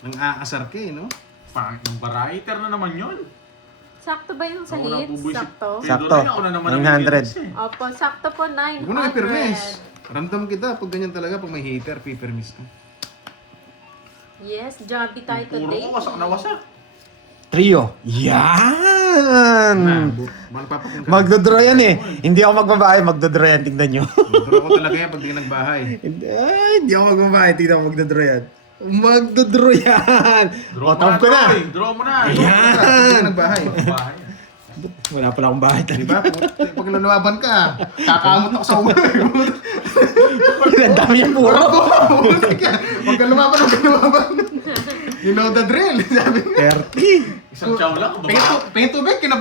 Nang aasar ka eh, no? Pangit ng variety na naman yun. Sakto ba yung sa Ako na hits? bubuisit. Sakto? Sakto. Ako na naman 900. Opo, sakto po 900. Huwag mo na i-permis. Ramdam kita pag ganyan talaga, pag may hater, pipermis ka. Yes, jobby tayo Puro today. ko wasak na wasak. Trio. Yan! Magpapakin ka. Magdodraw yan eh. Hindi ako magbabahay, magdodraw yan. Tingnan nyo. Draw ko talaga yan pag di ka nagbahay. Hindi ako magbabahay. Tingnan mo, magdodraw yan. Magdodraw yan! Draw O, mo tawag ko na. eh. Draw mo na. Pag di ka nagbahay. Bahay. Wala pala akong bahay Di talaga. ba? Pag lalaban ka, kakamot ako sa ulo. Ang dami yung puro. Huwag ka lumaban, huwag ka lumaban. You know the drill. Sabi nga. 30. Isang chow lang. Pingin tubig, kinabahan.